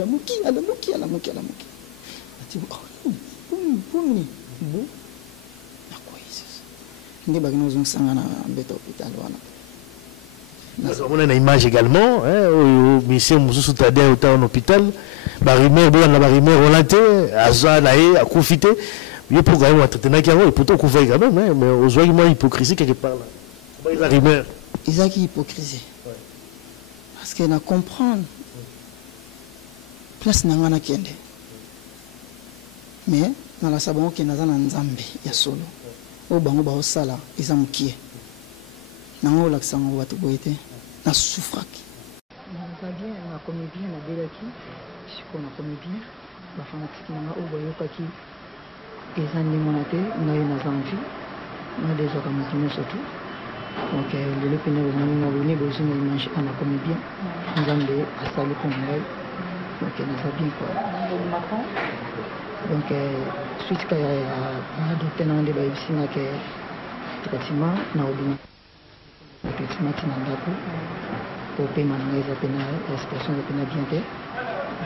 alamuki ati pumni bu na koises ndi bagino zonsanga na beta hôpital wana na image également hein monsieur mususu tade au hôpital ba rumeur on l'a été aza nae akufite yo programme wa traiter na kiango et pourtant couvrir quand même mais aux joies moi hypocrisie quelque part là la rumeur Isaki hypocrisie parce que na comprendre place na ngana kende mais na la sabon ke na zana nzambe ya solo o bango ba osala isa mukie na ngo la ksango watu boite na souffraki na bien na comédie na belaki siko na comédie ba fanatique na o boyokaki ezandi monate na ina zanvi na déjà comme tout surtout Donc le pene on besoin de manger on a comme bien nzambe asali pour moi donc nous a bien quoi donc suite ka ya docteur na ndeba ibisina ke traitement na obina traitement na ndako pour paiement na ngeza pena expression de pena bien te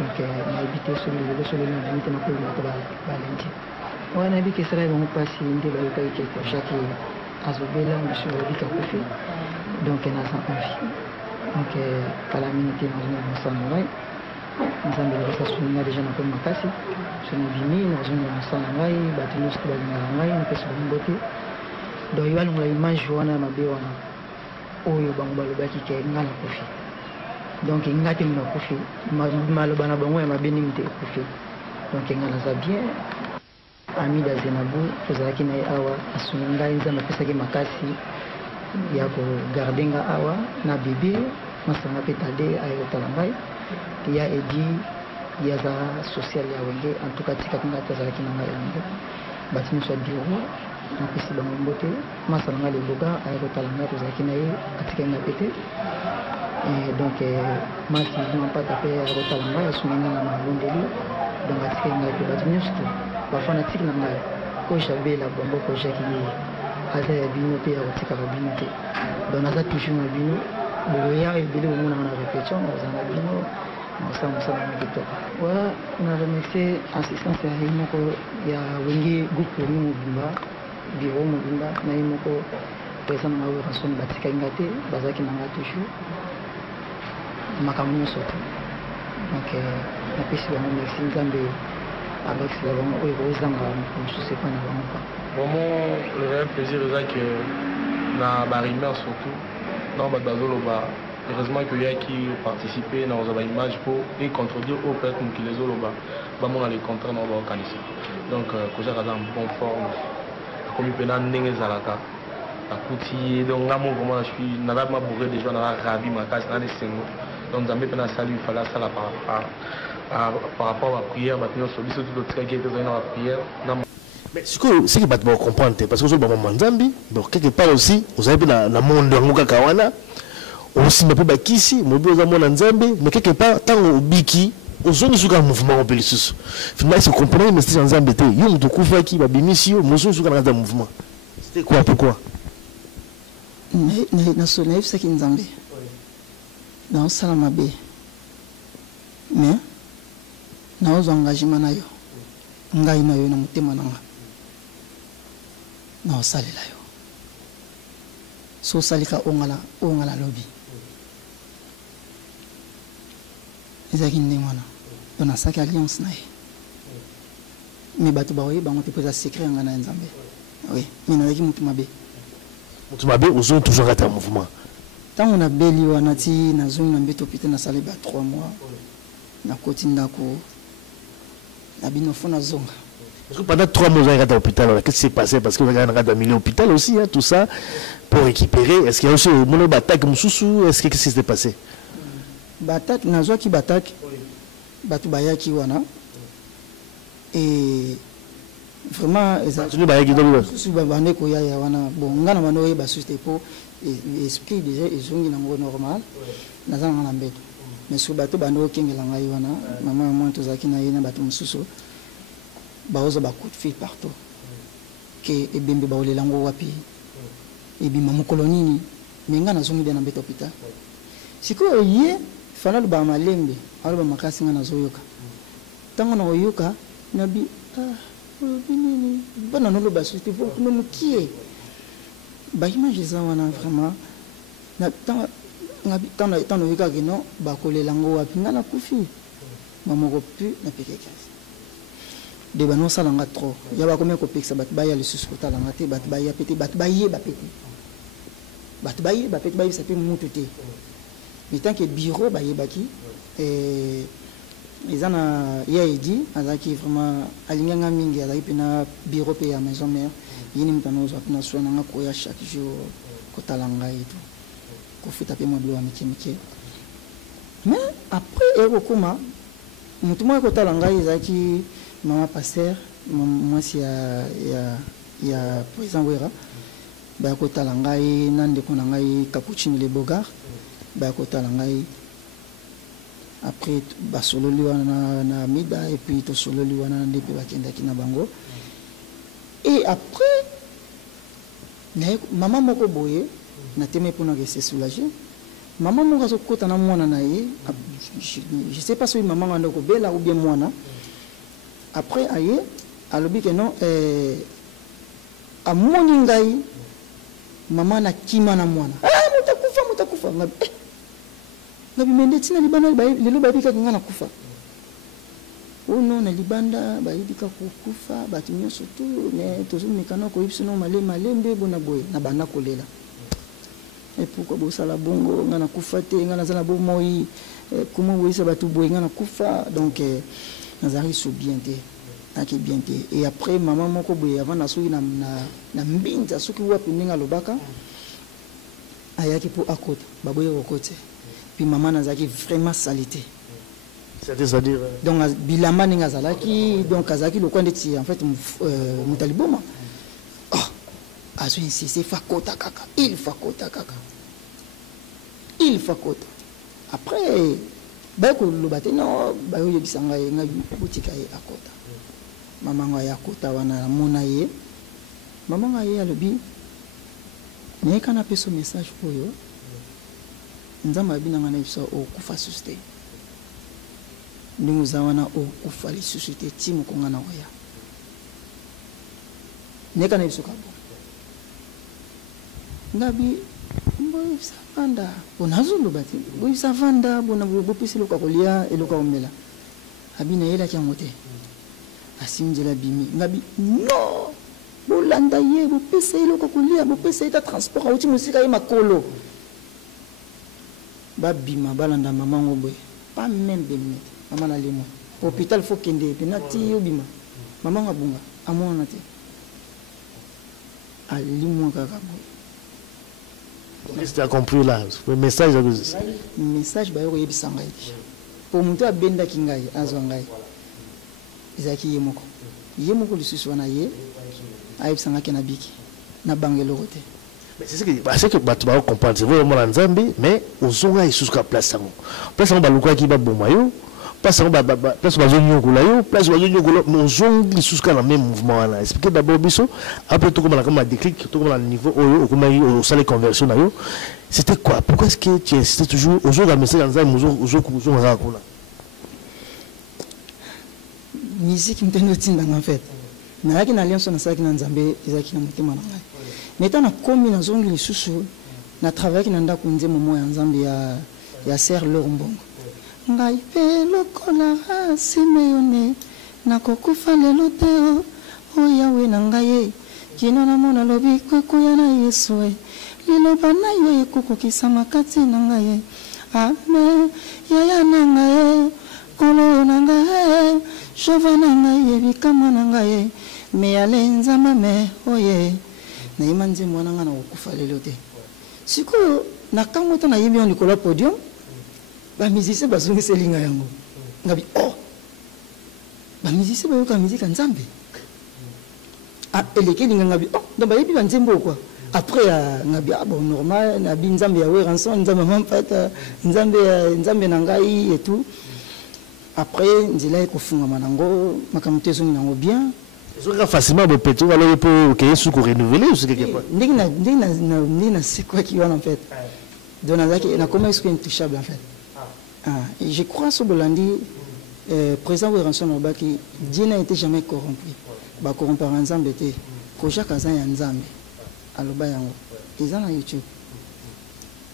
donc na éviter sur le na limite na ko ba lundi on a dit que ça va on passer ndeba yo kai quelque chaque azobela monsieur Obika Kofi donc elle a sa envie donc calamité dans une samouraï nous avons déjà souligné déjà dans le makasi sur nos bimi dans une samouraï bâtiment qui va dans la on peut se beauté donc il y a une image wana mabe wana oyo bango balobaki ke ngala Kofi donc ngate mna Kofi maloba na bango ya mabeni mte Kofi donc ngala za bien ami da Zenabu tozalaki na awa asunga nzambe apesaki makasi ya kogardenga awa na bebe masanga mpe tade ayekotala ngai ya edi yaza social ya wenge en tout cas tikaki ngai tozalaki na ngai yango bati nyonso ya bureau napesi bango mbote masala ngai leboga ayekotala ngai tozalaki na ye atikaki ngai pete donc masi mampata mpe ayekotala ngai asungi ngai na malondeli donc atikaki ngai mpe bati nyonso to bafanatique na ngai oyo jabela bango kojaki ye aza ya bino mpe ya kotikaka bino te donc naza toujours na bino boya ebele bomonaka na répétition ozanga bino naosala mosala na kitoko wala na remercie assistance ya ye moko ya wenge groupe mi mobimba biro mobimba na ye moko pesa na ngai oyo kasoni batikaki nga te bazalaki na ngai toujours makambo nyonso te donc napesi bango merci nzambe avec la vraiment le vrai plaisir est que na barimeur surtout non badazoloba heureusement que y a qui participer dans les images pour et contredire au peut-être qui les oloba ba mon les contrats dans ba kanisi donc koja kaza en bonne forme comme pena ndenge zalaka akuti donc ngamo vraiment je suis na la ma bourré déjà na la rabi ma casse na les sengo donc zambe pena salut fala sala par rapport à la prière, maintenant, sur tout le truc qui était dans la prière. Mais ce que vous devez comprendre, parce que vous avez un Zambi, donc quelque part aussi, vous avez le monde de Kawana, aussi, vous avez Kisi, vous avez un monde Zambi, mais quelque part, tant que Biki, vous avez un mouvement au Pélissus. Finalement, si vous comprenez, mais c'est un Zambi, il y a un Toukoufa qui va bénéficier, vous avez un mouvement. C'était quoi, pourquoi? National, c'est un Zambi. Dans Salamabe. Mais, naozo engagement na yo ngai na yo na motema nanga na osalela yo so salika ongala lobi ezaki ndenge wana on a saki alliance na ye mais bato baoye bango te poza secret nga na nzambe oui mais nazaki mutu mabe ozongi toujours ata mouvement ntango nabeli wana ti nazongi na mbeto pete nasali ba 3 mois nakoti ndako Parce que pendant 3 mois, vous avez à l'hôpital. Qu'est-ce qui s'est passé? Parce que vous avez un milieu hôpital aussi, hein, tout ça, pour récupérer. Est-ce qu'il y a aussi un batak Moussoussou? Est-ce que qu'est-ce qui s'est passé? Batak, Nazwa qui batak, Batubaya qui wana. Et vraiment, bon, on a manoé basuste pour esprit déjà, ils ont une normal. Nazan en embête. Mais sur le bateau, maman et moi, tous les gens bateau Moussoussou, baozo ba coup de fil partout. Que ebembe baole lango wapi, ebi maman colonini, mais nga nazongi bien embête hôpital. Si quoi yé, fana le ba malembe, alors ba makasi nga nazoyoka. Tango na oyoka, nabi bini, bana no lo basuti pour no mukie. Ba image za wana vraiment na tant oyoka que non bakole lango wapi nga na kufi mamoko pu na peke kasi de bano salanga trop ya ba combien kopekisa bat baya le suskota la ngate bat baya pete bat baye ba pete ça peut mututé mais tant que bureau baye baki ils en a ya edi azaki vraiment alinganga mingi azaki pena bureau pe ya maison mère yini mtano zo pena soina nga ko ya chaque jour kotalanga et tout kofuta pe mo bloa mike mais après ekokuma mutu mo kotalanga ezaki mama pasteur moi si ya président Wera ba kota langai nande ko nangai Capucine les Bogards ba kota langai après ba solo liwana na mida et puis to solo liwana ndepe ba kenda kina bango et après maman moko boye na teme pona que se soulager maman moko so kota na mwana na ye je sais pas si maman ngando ko bela ou bien mwana après aye alobi que non a moni ngai maman na kima na mwana mutakufa ngabi mende tina libanda lelo babika ngana kufa ono na libanda bayibika kufa batu nyonso tu ne tozumikana ko yipsino malembe bona boye na bana kolela et pourquoi bosala bongo ngana kufa te ngana zala bo moi comment boyisa batu boye ngana kufa donc nazari so bien te bien te et après maman moko boye avant na soki na mbinza soki wapi ninga lobaka ayaki pour akota baboye kokote puis maman nazaki vraiment salité c'est-à-dire donc bilamba ninga zalaki donc azaki le coin de ti en fait mutaliboma oh aso insisté fakota kaka il fakota après ba ko lobate no ba yo bisanga nga butika ye akota maman ya kota wana mona ye maman ya lobi ne kana peso message pour yo nzamba binanga na biso o kufa susté nous avons au kufa li susté timu ko ngana oya ne kana biso ka bo ngabi mboy savanda bonazulu bati boy savanda bona bo pisilo ka kolia eloka omela abina yela kyangote asimjela bimi ngabi no bolanda ye bo pesa eloko kolia bo pesa eta transport auti musika ye makolo ba bima balanda maman ngombe pas même 2 minutes maman na lemo hôpital faut kende penati obima maman ngabunga amona te alimo kaka boy qu'est-ce que tu as compris là le message ba yo yebisanga iki pour monter à benda kingai azwangai izaki yemoko lisusu wana ye ayebisanga ke na biki na bangelo côté mais c'est que batu ba comprendre c'est vraiment la nzambe mais ozonga isusu ka place sango baluka ki ba bomayo place sango place bazonyo kula yo place bazonyo kula ozonga lisusu ka na même mouvement wana expliquer d'abord biso après tout comme la déclic tout comme le niveau au comme au salle conversion na yo c'était quoi pourquoi est-ce que tu insistais toujours ozonga message nzambe ozonga kula musique mtendo tindanga en fait nalaki na alliance na saki na nzambe ezaki na motema na ngai mais tant na komi na zongi lisusu na travail na ndako nzemo moya nzambe ya ser lombongo ngai pe lokola simeyone na kokufa lelo te o yawe na ngai kino na mona lobi kokuya na yesu liloba na yo ekokokisa makati na ngai amen yaya na ngai kolo na ngai chova na ngai ebikama na ngai me alenza mame oye na imanze mwana ngana kokufa lelo te siko na kango to na yebi on likolo podium ba musicien bazongi selinga yango ngabi oh ba musicien bayoka musique nzambe ah elekeli ngabi oh donc ba yebi ba nzembo quoi après ngabi bon normal na bi nzambe ya weranson nzambe mampata nzambe na ngai et tout après nzela ekofunga manango makamute zongi nango bien ozonga facilement bo peto alors pour que yesu ko renouveler ou c'est quelque part ndina c'est quoi qui va en fait donc na comment est-ce que intouchable en fait et je crois sur Bolandi président weranson nobaki Dieu n'a été jamais corrompu ba corrompre nzambe te ko chaka za ya nzambe aloba yango eza na YouTube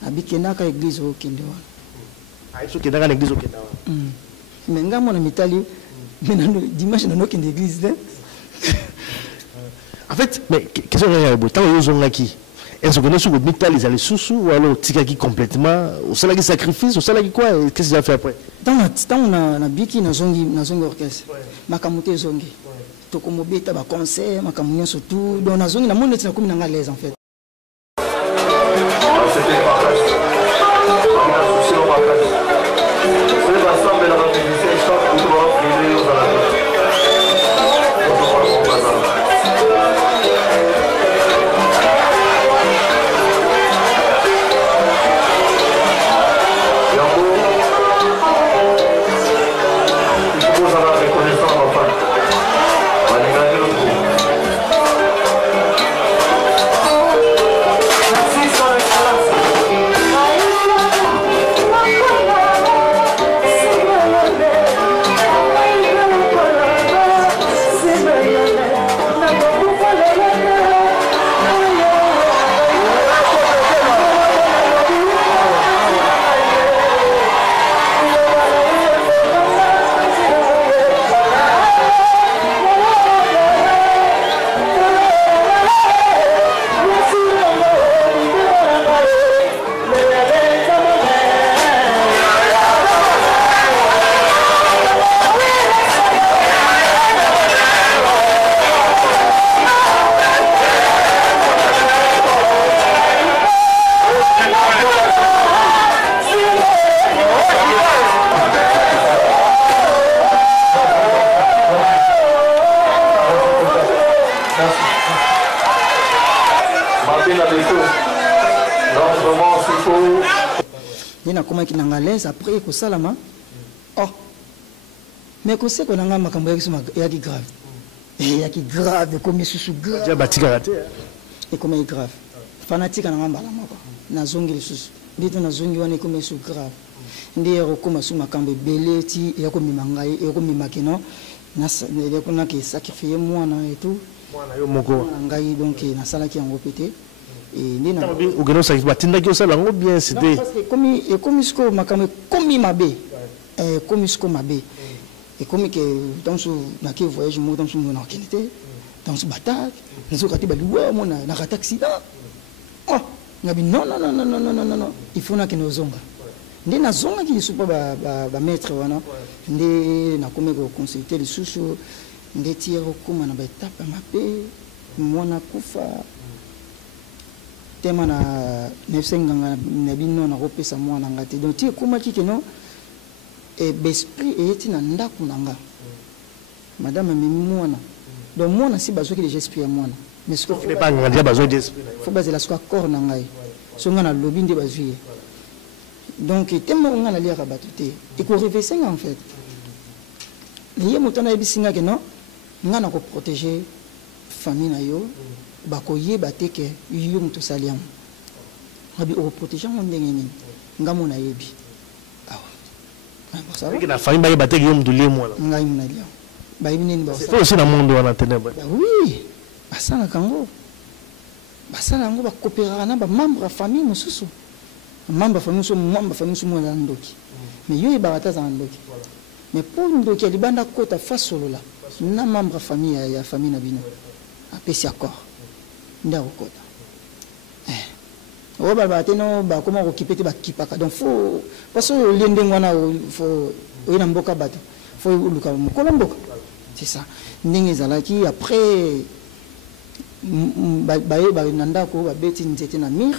abikenda ka église au kende wana aiso kenda ka église au kenda wana mais nga mona mitali menano dimanche na noki d'église en fait mais question ya bo tant yozonga ki est-ce que nous sommes mitali za les sous ou alors tika ki complètement au salaki sacrifice au salaki quoi qu'est-ce que tu as fait après tant na biki na zongi orchestre makamute zongi to komobeta ba concert makamunyo surtout donc na zongi na monde tina komi na nga l'aise en fait nde nakomaki nanga l'aise après kosalama oh mais kose konanga makambo yaki grave yaki grave ekomi susu grave ekomi grave fanatique nanga mbala moko nazongi lisusu ndito nazongi wana ekomi susu grave nde ekokoma su makambo ebele ti ekomima ngai ekomimaki no nakonaki sacrifier mwana et tout mwana yo moko ngai donc nasalaki yango pete bien c'était comme siko makambo komi mabe comme siko mabe et comme que dans ce naki voyage mo dans ce mo na kinité dans ce batak nous kati ba liwa mo na accident oh ngabi non il faut na kino zonga ndi na zonga ki supa ba maître wana ndi na komi ko consulter les sous ndi tiro kuma na ba étape mabe mwana kufa tema na nefsenganga na bino na kopesa mwana ngati donc ti kuma ki keno et l'esprit est na ndaku nanga madame mimi mwana donc mwana si bazoki déjà esprit mwana mais ce que pas ngandi bazo d'esprit faut baser la soi corps nanga so ngana lobi ndi bazuye donc tema ngana lia ka batute et ko réveiller en fait lié motana ebisinga ke non ngana ko protéger famille na yo bako yeba teke yo muto saliam abi o protéger mon ndenge nini ngamo na yebi la famille ba yeba teke yo muto lié moi là ngai mona lia ba yebi nini ba c'est aussi dans monde wana ténèbre oui basala kango basala ngo ba coopérer na ba membre famille mususu membre famille so membre famille so mona ndoki mais yo yeba bataza ndoki mais pour ndoki libanda kota fasolola na membre famille ya famille na bino apesi accord ndako kota o baba teno ba comment occuper te ba kipaka donc faut parce que lende ngwana faut ina mboka bato faut luka mokolo mboka c'est ça ndenge zalaki après ba ndako ba beti nzete na mir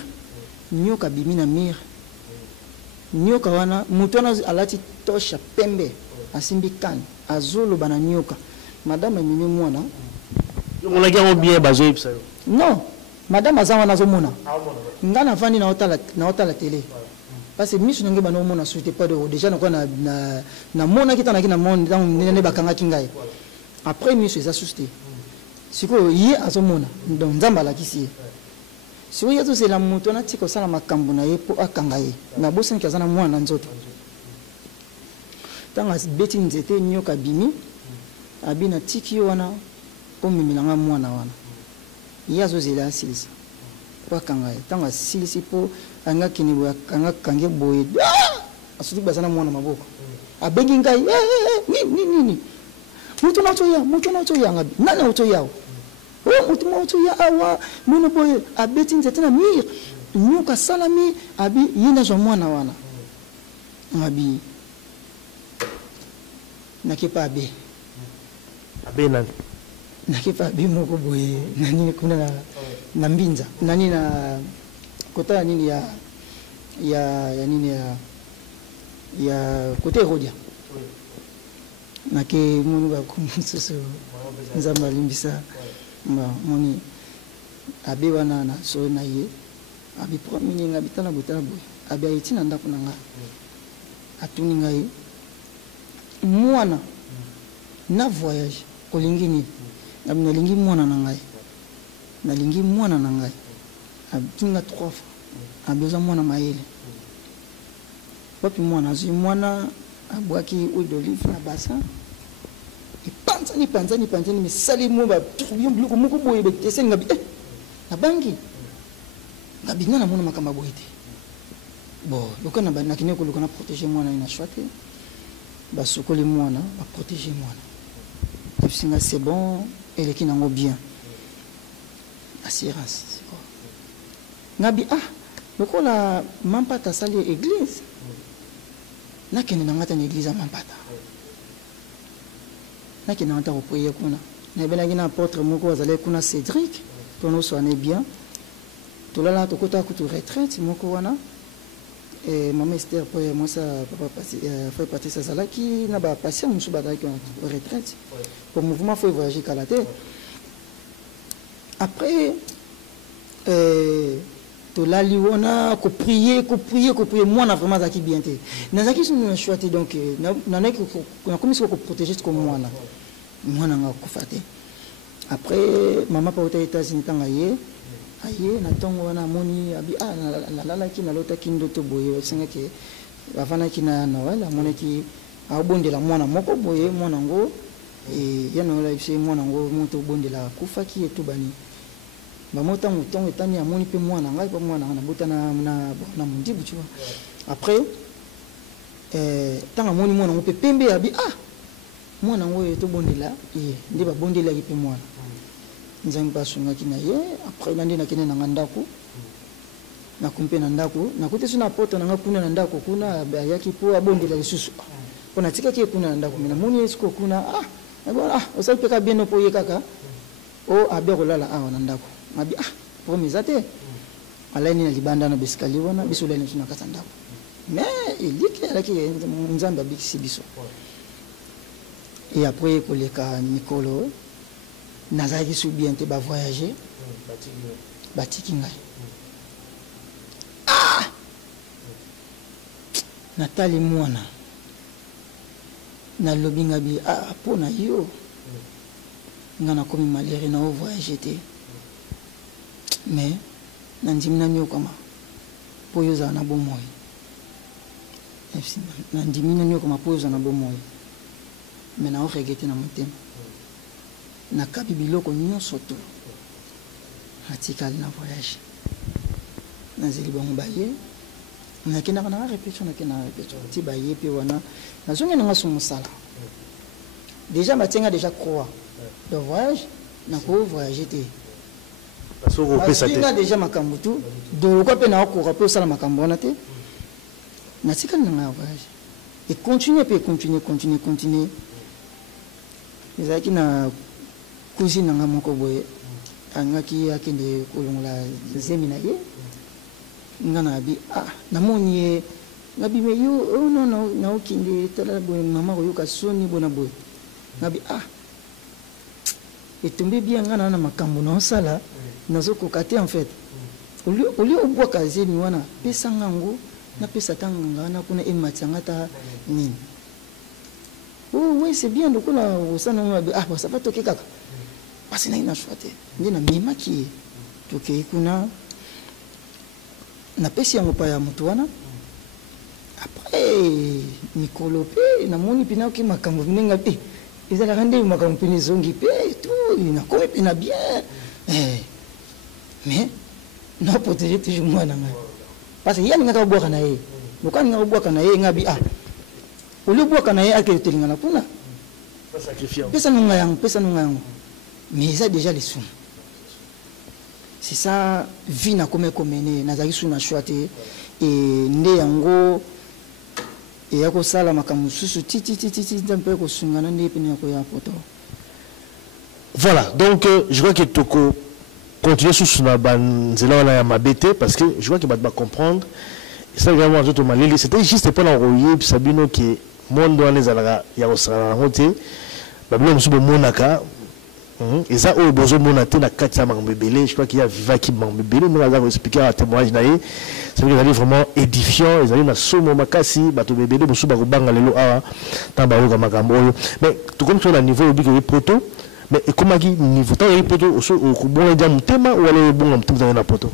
nyoka bimi na mir nyoka wana mutona alati tosha pembe asimbi kan azolo bana nyoka madame mimi mwana on a gagné bien bazo ipsa non madame azawa nazomona ngana vandi na hôtel télé parce que misu nge bana mona souhaité pas de déjà na mona kitana kina monde dans ne bakanga kingai après misu za susté siko yi azomona donc nzamba la kisi siko yazo c'est la mutona tiko sala makambo na ye po akanga ye na bosen kazana mwana nzoto tanga beti nzete nyoka bimi abina tiki wana omimilanga mwana wana yazo zela silisi kwa kangaye tanga silisi po anga kinibo anga kange boye asuti basana mwana maboko abengi ngai nini mutu na to ya ngabi nana to ya mutu mo to ya awa muno boye abeti nzete na mir nyoka salami abi yina zo mwana wana ngabi nakipa abe nani nakipa bimoko boye nani kuna na mbinza nani na kota nini ya nini ya kote rodia nake munu ba kumsusu nzamba limbisa ma moni abi wana na so na ye abi promini ngabi tala botala boye abi ayitina ndako nanga atuni ngai mwana na voyage olingi ni ngabi nalingi mwana na ngai nalingi mwana na ngai atinga 3 fois abeza mwana mayele papi mwana azwi mwana abwaki huile d'olive na bassin ipanzani misali mo ba troubion biloko moko boye betese ngabi na bangi ngabi ngana mona makamba boye te bon lokana ba nakine ko lokana protéger mwana ina chouette basukoli mwana ba protéger mwana efisinga c'est bon eleki nango bien assurance c'est quoi ngabi lokola mampata sali église nakende nangata na église mampata nakende nangata kopoye kuna na benaki na apôtre moko azali kuna Cédric tono soane bien tolala tokota kutu retraite moko wana maman Esther pour moi ça papa passer fait partie ça zalaki na ba patient musu badaki en retraite pour mouvement faut voyager kalaté après tolali wana ko prier moi na vraiment zaki bien té nazaki sunu na choix donc na comme ça ko protéger comme moi na nga ko faté après maman pa aux États-Unis tangaye aye na tongo wana moni abi la ki na lota ki ndoto boye singa ke avana ki na wala moni ki abondela mwana moko boye mwana ngo yana wala ifse mwana ngo moto bondela kufa ki etu bani bamota mutongo etani amoni pe mwana ngai pa mwana na bota na mundibu tu vois après tanga moni mwana ngo pe pembe abi mwana ngo etu bondela ndi ba bondela ki pe mwana nzangi basunga kina ye après nandi na kene na ndako na kumpe na ndako na kote suna poto na ngakuna na ndako kuna yaki po abondela lisusu pona tika ki kuna na ndako mina moni esko kuna osali peka bien po ye kaka o abeko lala na ndako mabi promise ate alaini na libanda na biskali wana bisula ni suna kata ndako mais ilike alaki nzamba bikisi biso et après koleka Nikolo nazaki sou bien te ba voyager batiki ngai natali mwana na lobi ngabi pona yo ngana komi malere na voyager te mais nandimi na nyo kama poyo za na bomoy nandimi na nyo kama poyo za na bomoy mais na regretter na motema na kabi biloko nyonso to atikali na voyage nazeli bango baye nakendaka na répétition ti baye pe wana nazongi nanga so mosala déjà batienga déjà croix de voyage na ko voyager te parce que pesa te déjà makambo tu do ko pe na okora pe osala makambo wana te natikali na voyage et continuer ezaki na cousine nga moko boye angaki akende kolongola zemi na ye ngana abi namoni ye ngabi me yo no na okinde tala boye mama ko yoka soni bona boye ngabi etombe bien ngana na makambo na osala nazoko kate en fait oli obwa kazeni wana pesa ngango na pesa tanga na kuna ematsanga ta nini oui c'est bien donc là ça non ça va toquer kaka parce que na choité ndina mima ki toke kuna na pesi yango pa ya mutu wana après Nikolo pe na moni pina ki makambo ninga pe ezala rende makambo pini zongi pe tout na komi pina bien mais na protéger toujours moi na parce que yani ngaka boka na ye lokani ngaka boka na ye ngabi ole boka na ye aketelinga na kuna pesa nunga yango mais ça déjà les sous c'est ça vie na comme mener nazaki sous na choité et nde yango et yako sala makamu susu titi ndampe ko sungana nde pena ko ya poto. Voilà, donc je vois que Toko continue sous la banzela na ya mabete parce que je vois qu'il va comprendre ça vraiment tout malili c'était juste pour l'envoyer Sabino qui monde dans les alaka ya osala ngote babilo musubo monaka et ça au besoin monate na kati ya mambebele je crois qu'il y a viva qui mambebele nous allons expliquer un témoignage naé c'est que c'est vraiment édifiant ils allaient na somo makasi bato bebele musuba ko banga lelo awa tamba yo makambo mais tout comme sur le niveau obi que poto mais comment qui niveau ta poto au bon dia mutema ou alors bon mutema na poto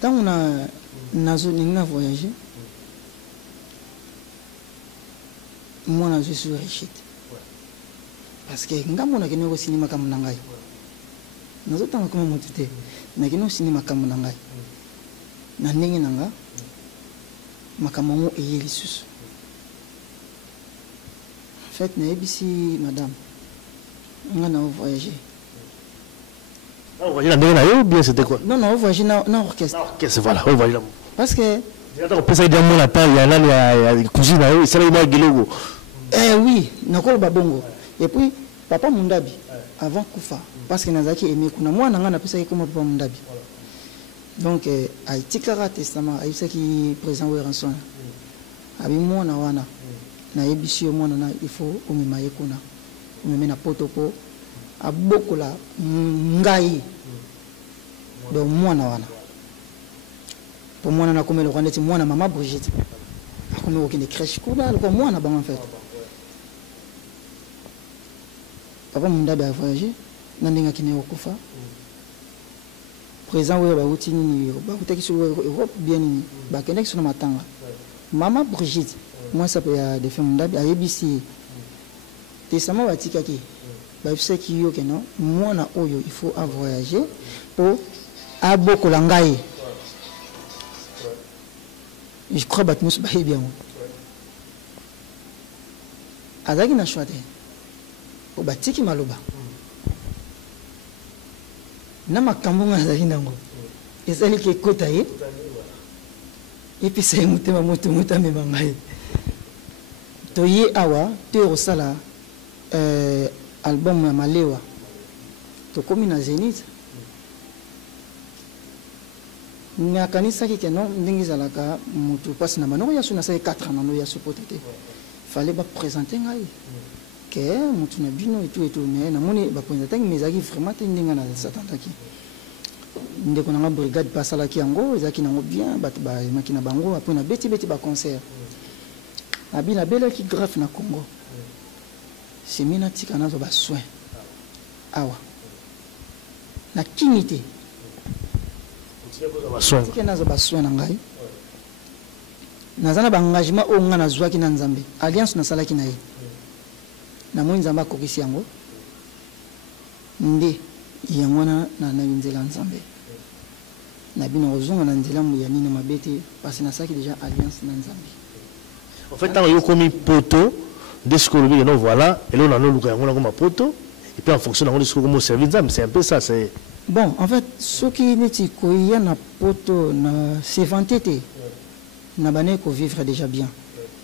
tant on a nazo ninga voyager moi na je suis riche parce que ngambo na kene ko cinéma comme nangai nazo tanga comme motute na kene cinéma comme nangai na ndenge nanga makambo ngo eyeli susu en fait na ebisi madame nga na voyager voyager ndenge na yo bien c'était quoi non voyager na orchestre voilà voyager parce que on peut ça dire mon appel ya nani ya cousine na yo ça va gelego oui nakolo babongo et puis papa Mundabi avant kufa parce que nazaki aimé kuna mwana nga na pesa comme papa Mundabi donc aitikara testament aisaki président Weranson abi mwana wana na ebisi mwana na il faut omimaye kuna omeme na potopo abokola ngai donc mwana wana pour mwana na komela ko neti mwana mama Brigitte akomela ko ne crèche kuna ko mwana bango en fait papa Mundabe a voyagé na ndinga kine okufa présent oyo bauti nini bakutaki sur Europe bien nini bakendaki sur matanga mama Brigitte moi ça peut ya de faire Mundabe a ABC testament batikaki babisaki yo ke non mwana oyo il faut voyager pour abokola ngai je crois que nous sommes bien azaki na choix o batiki maloba na makambo nga azali nango ezali ke kota ye et puis c'est mutema moto amema ngai to ye awa to osala album ya malewa to komi na Zénith nakanisaki ke non ndenge ezalaka motu mpasi na manoko ya so nasali 4 ans nano ya sopota te fallait baprésente ngai ke motu na bino etu mais namoni baprésentaki mais ezalaki vraiment te ndenge na satantaki ndeko nanga brigade basalaki yango ezalaki nango bien bato bayemaki na bango apres na beti baconcert nabi nabelaki grave na Congo semi natika nazwa basoin awa na kini te tika nazwa basoin na ngai naza na baengagement oyo nga nazwaki na Nzambe alliance nasalaki na ye namoni Nzambe akokisi yango nde yango wana na nzela Nzambe na bino kozonga na nzela ya nini mabe te parce que nasalaki déjà alliance na Nzambe en fait tant yo komi poto de ce que le non voilà et là on a nous on a comme poto et puis en fonction de ce que comme service c'est un peu ça c'est bon en fait ce qui neti ko ya na poto na c'est vanté te na bané ko vivre déjà bien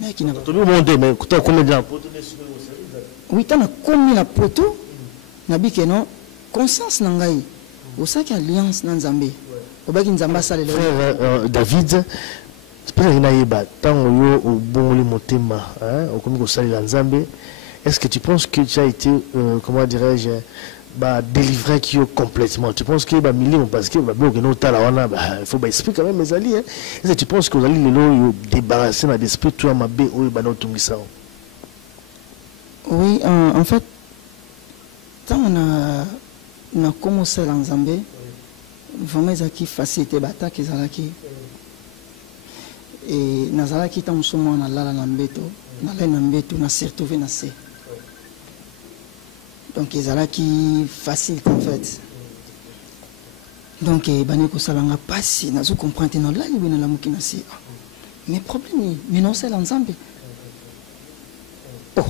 mais qui n'a pas tout le monde mais quand combien de poto de ce que oui tant na combien na poto na bi que non conscience na ngai au sac alliance na Nzambe obaki Nzamba sale frère David est-ce que tu penses que tu as été comment dirais-je délivré qui complètement tu penses que parce que il faut expliquer quand même mes alliés est-ce que tu penses que vous allez le débarrasser d'esprit toi ma bé oui en fait tant on a commencé dans Nzambe vraiment ils facilité batak ezalaki et nazalaki tant somo na lala na mbeto na se retrouver na se donc ezalaki facile en fait donc bani ko salanga pasi nazo comprendre non la libena la mukina se mais problème mais non c'est l'ensemble oh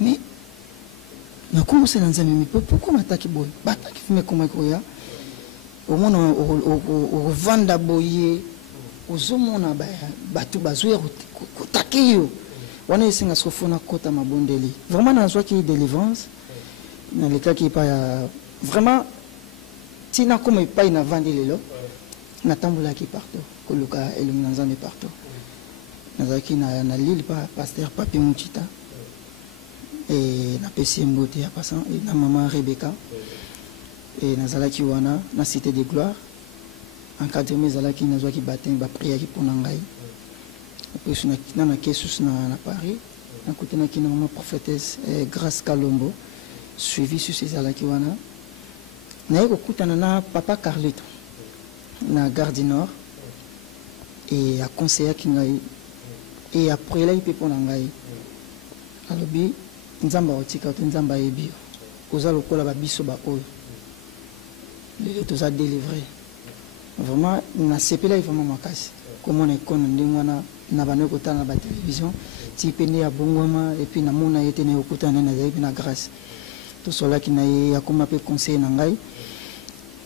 mais na commencé l'ensemble mais pourquoi m'attaquer boy bataki fume comme ko ya au moins au vanda boyer ozomona bato bazwe kotaki yo wana esenga sofona kota mabondeli vraiment nazwaki délivrance na lekaki pa ya vraiment tina comme epai na vandi lelo natambolaki partout koluka elongi na Nzambe partout nazalaki na Lille pa pasteur Papi Muchita et na pesi mbote ya passant et na maman Rebecca et nazalaki wana na cité de gloire encadrement ezalaki nazwaki baptême bapriaki mpona ngai apres na kesus na Paris nakutanaki na mama prophétesse Grâce Kalombo suivi sur ezalaki wana naye kokutana na papa Carlito na Gare du Nord et aconseillaki ngai et aprelaki mpe mpona ngai alobi Nzambe aotika to Nzambe ayebi oza lokola babiso baoyo lelo toza délivré vraiment na sepela vraiment makasi comme on est connu ndingwana na bana ko tana ba télévision ti pende ya bongoma et puis na mona yete ne okutana na zaibi na grâce to sola ki na ya kuma pe conseil na ngai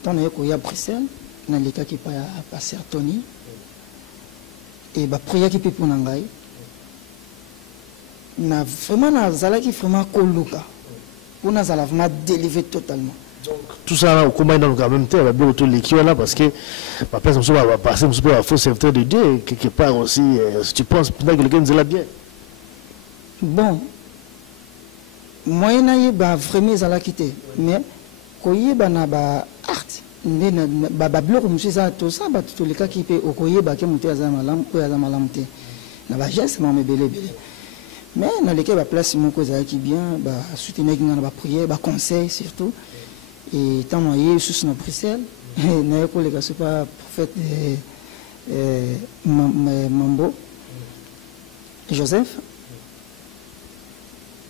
tant na ko ya Bruxelles na leka ki pa ya pasteur Tony et ba prière ki pe pour na ngai na vraiment na zalaki vraiment koluka pour na zala vraiment délivrer totalement. Donc, tout ça, au combat dans le même temps, on va bien autour de l'équipe là parce que ma place, on va passer, on va faux serviteur de Dieu, quelque part aussi. Si tu penses que quelqu'un est là bien. Bon, moi, je n'ai pas vraiment à la quitter, mais koyeba na ba art ndena ba bloc monsieur ça tout ça ba tout les cas qui peut koyeba ke mutu aza malamu ko aza malamu te na ba geste ma mebele bele mais na lesquels ba place moko za qui bien ba soutenir ki na ba prière ba conseil surtout et tant moyen sous na Bruxelles na ko les gars c'est pas prophète Mambo Joseph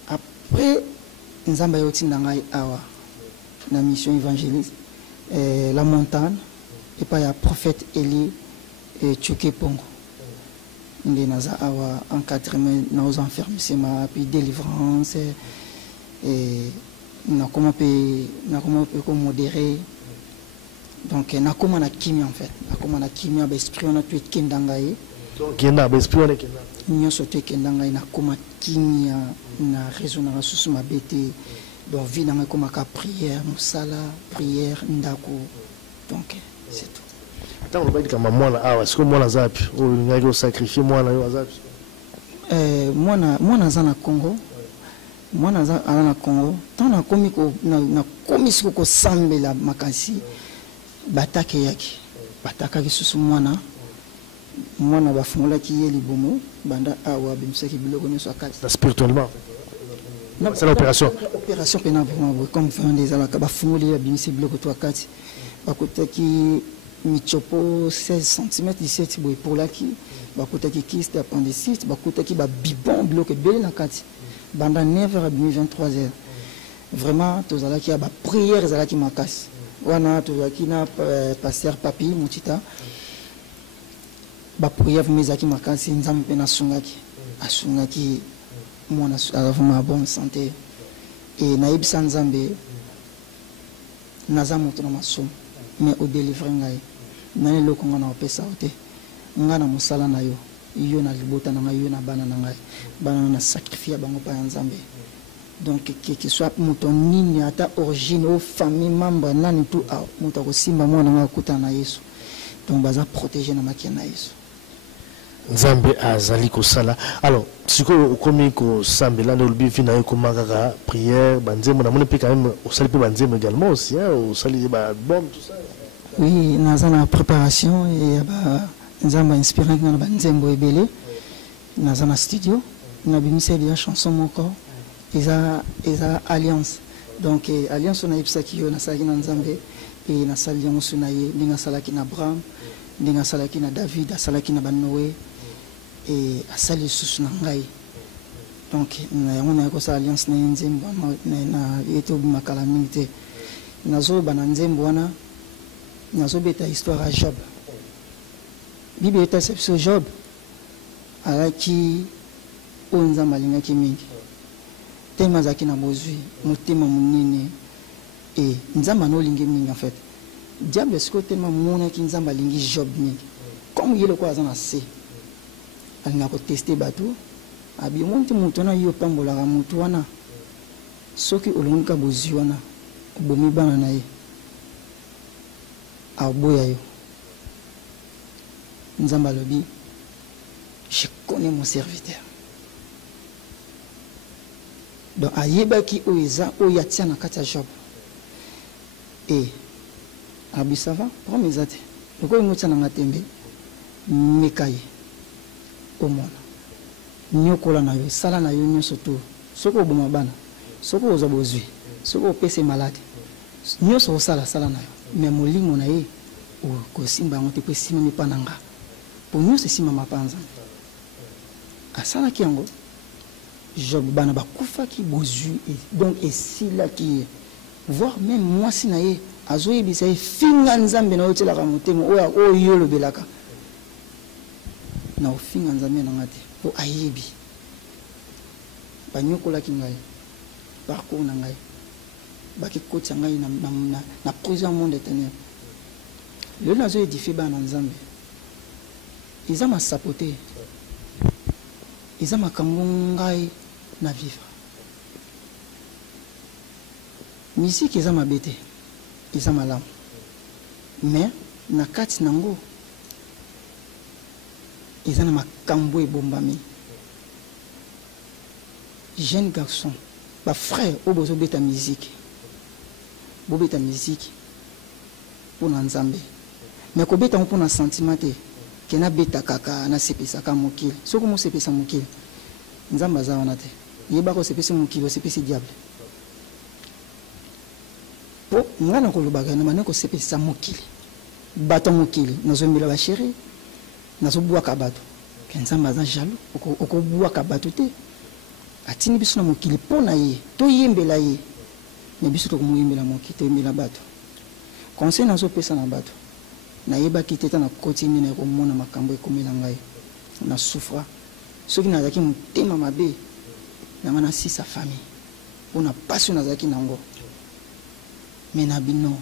après nzamba yoti ndangai awa la mission évangéliste la montagne et pas ya prophète Eli et Tchoké Pongo ndé naza awa encadrement nos enfermissement puis délivrance et na comment peut modérer donc na comment na kimi en fait na comment na kimi ba esprit on a tué kendangai donc yena ba esprit on est kenda nyo sote kendangai na comment kimi na raisonner sous ma bête donc vie na comme ka prière musala prière ndako donc c'est tout tant on va dire kama mwana awa siko mwana zapi o ngaki sacrifier mwana yo zapi mwana za na Congo mwana za ala na Congo tant na komi ko na komi siko ko sambela makasi batake yaki bataka kisusu mwana bafungola ki ye libomo banda awa bimsaki biloko nyoso akati spirituellement c'est l'opération pénale comme faire des alaka bafungoli bimisi biloko to akati bakotaki michopo 16 cm 17 boy pour laki bakotaki kyste appendicite bakotaki ba bibon biloko belé na kati banda 9h à 23h vraiment tozalaki ba prière zalaki makasi wana tozalaki na pasteur papi mutita ba prière mezaki makasi nzambe pe na asungaki mwana vraiment bonne santé et na ibisa nzambe naza moto na masomo mais au délivrer ngai nani loko ngana opesa ote ngana musala na yo na libota na ngai yo na bana na ngai bana na sacrifier bango pa nzambe donc que soit moto nini ata origine ou famille membre nani tout a moto ko simba mwana nga kuta na Yesu donc baza protéger na makia na Yesu nzambe azali kosala alors siko komi ko sambela na lobi fina yo komaka prière banzemo na mona pe quand même au sali pe banzemo également aussi au sali ba album tout ça oui naza na préparation et ba nzamba inspiré na banzembo ebele naza na studio na bimisa dia chanson moko eza alliance donc alliance na ipsaki yo na saki na nzambe et na sali yango sunaye ninga salaki na Abraham ninga salaki na David asalaki na Noé et asali susu na ngai donc na yango na ko sa alliance na nzembo na yeto makala mingi nazo bana nzembo wana nazo beta histoire à Job bible eta sepso Job alaki onza malinga ki mingi tema zaki na bozwi motema munene et nzamba no lingi mingi en fait diable siko tema mona ki nzamba lingi Job mingi comme yele ko azana se alina ko tester bato abi monti mutu na yo pambola ka mutu wana soki olonga bozwi wana bomi bana na ye aboya yo nzamba lobi je connais mon serviteur donc ayebaki oeza oyatia na kati ya Job et abi ça va promets ate loko ngotia na ngatembe mekaye omona nyokola na yo sala na yo nyoso to soko boma bana soko oza bozwi soko opese malade nyoso osala sala na yo mais molimo na ye ko simba ngote pe sima mi pananga pour nyoso sima mapanza asala ki yango Job bana bakufa ki bozwi donc esila ki voir même moi si na ye azoyebisa ye finga nzambe na otelaka motema oyo lobelaka na ofinga nzambe na ngati po ayebi banyokolaki ngai parcours na ngai bakikotisa ngai na prison monde éternel lelo nazo édifier bana nzambe eza masapote eza makambo ngai na vivre musique eza mabete eza malamu mais na kati nango eza na makambo ebombami jeune garçon ba frère obozo beta musique bobeta musique pour nzambe mais ko beta pour na sentiment te ke na beta kaka na sepesa ka mokili soko mo sepesa mokili nzamba za wana te yeba ko sepesa mokili sepesa diable po ngana ko lobaka na mane ko sepesa mokili bato mokili nazombela ba chéri nazobwaka bato ke nzamba za jaloux oko bwaka bato te atini biso na mokili pona ye to yembela ye mais biso to ko yembela mokili te yembela bato conseil nazo pesa na bato na yeba kiteta na continue na ko mona makambo ekomela ngai na souffra soki nazaki motema mabe na ngana si sa famille pona passion nazaki nango mais na bino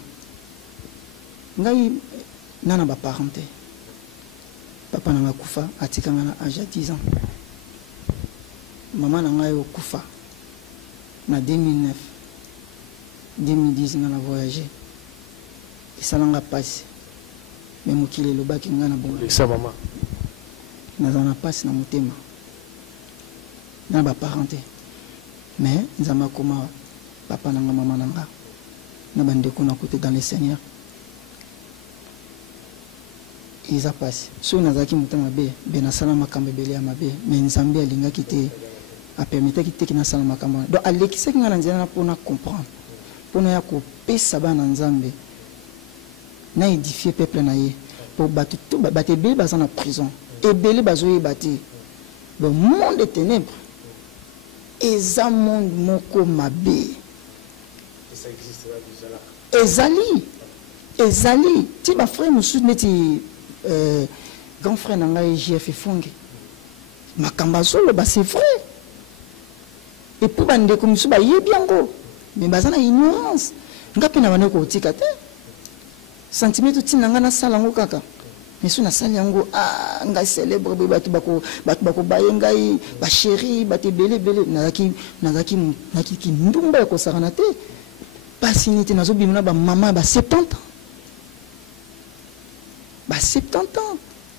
ngai nana ba parenté papa na kufa atika ngana âge 10 ans maman na ngai okufa na 2009 2010 ngana voyager esalanga pasi mais mokili elobaki nga na bongo sa maman naza na pasi na motema na baparenté mais nzambe akoma papa nanga mama nanga na bandeko na côté dans le Seigneur eza pasi soki nazalaki motema mabe be nasala makambo ebele ya mabe mais nzambe alingaki te apermetaki te ki nasala makambo donc alekisaki nga na nzela mpona comprendre mpona ya kopesa bana nzambe na édifier peuple na ye pour battre tout battre ebele baza na prison ebele bazoyeba te le monde des ténèbres eza monde moko mabe ezali ti ba frère mosusu neti grand frère na ngai JF Fonge makambo azoloba c'est vrai et puis bandeko mosusu bayebi yango mais baza na ignorance nga mpe na bane kotika te centimètre tina nga na sala ngo kaka mais so na sala yango nga célèbre bato bako baye ngai ba chéri bato belé nazaki ndumba ko sarana te pasi nité nazo bimina ba maman ba 70 ans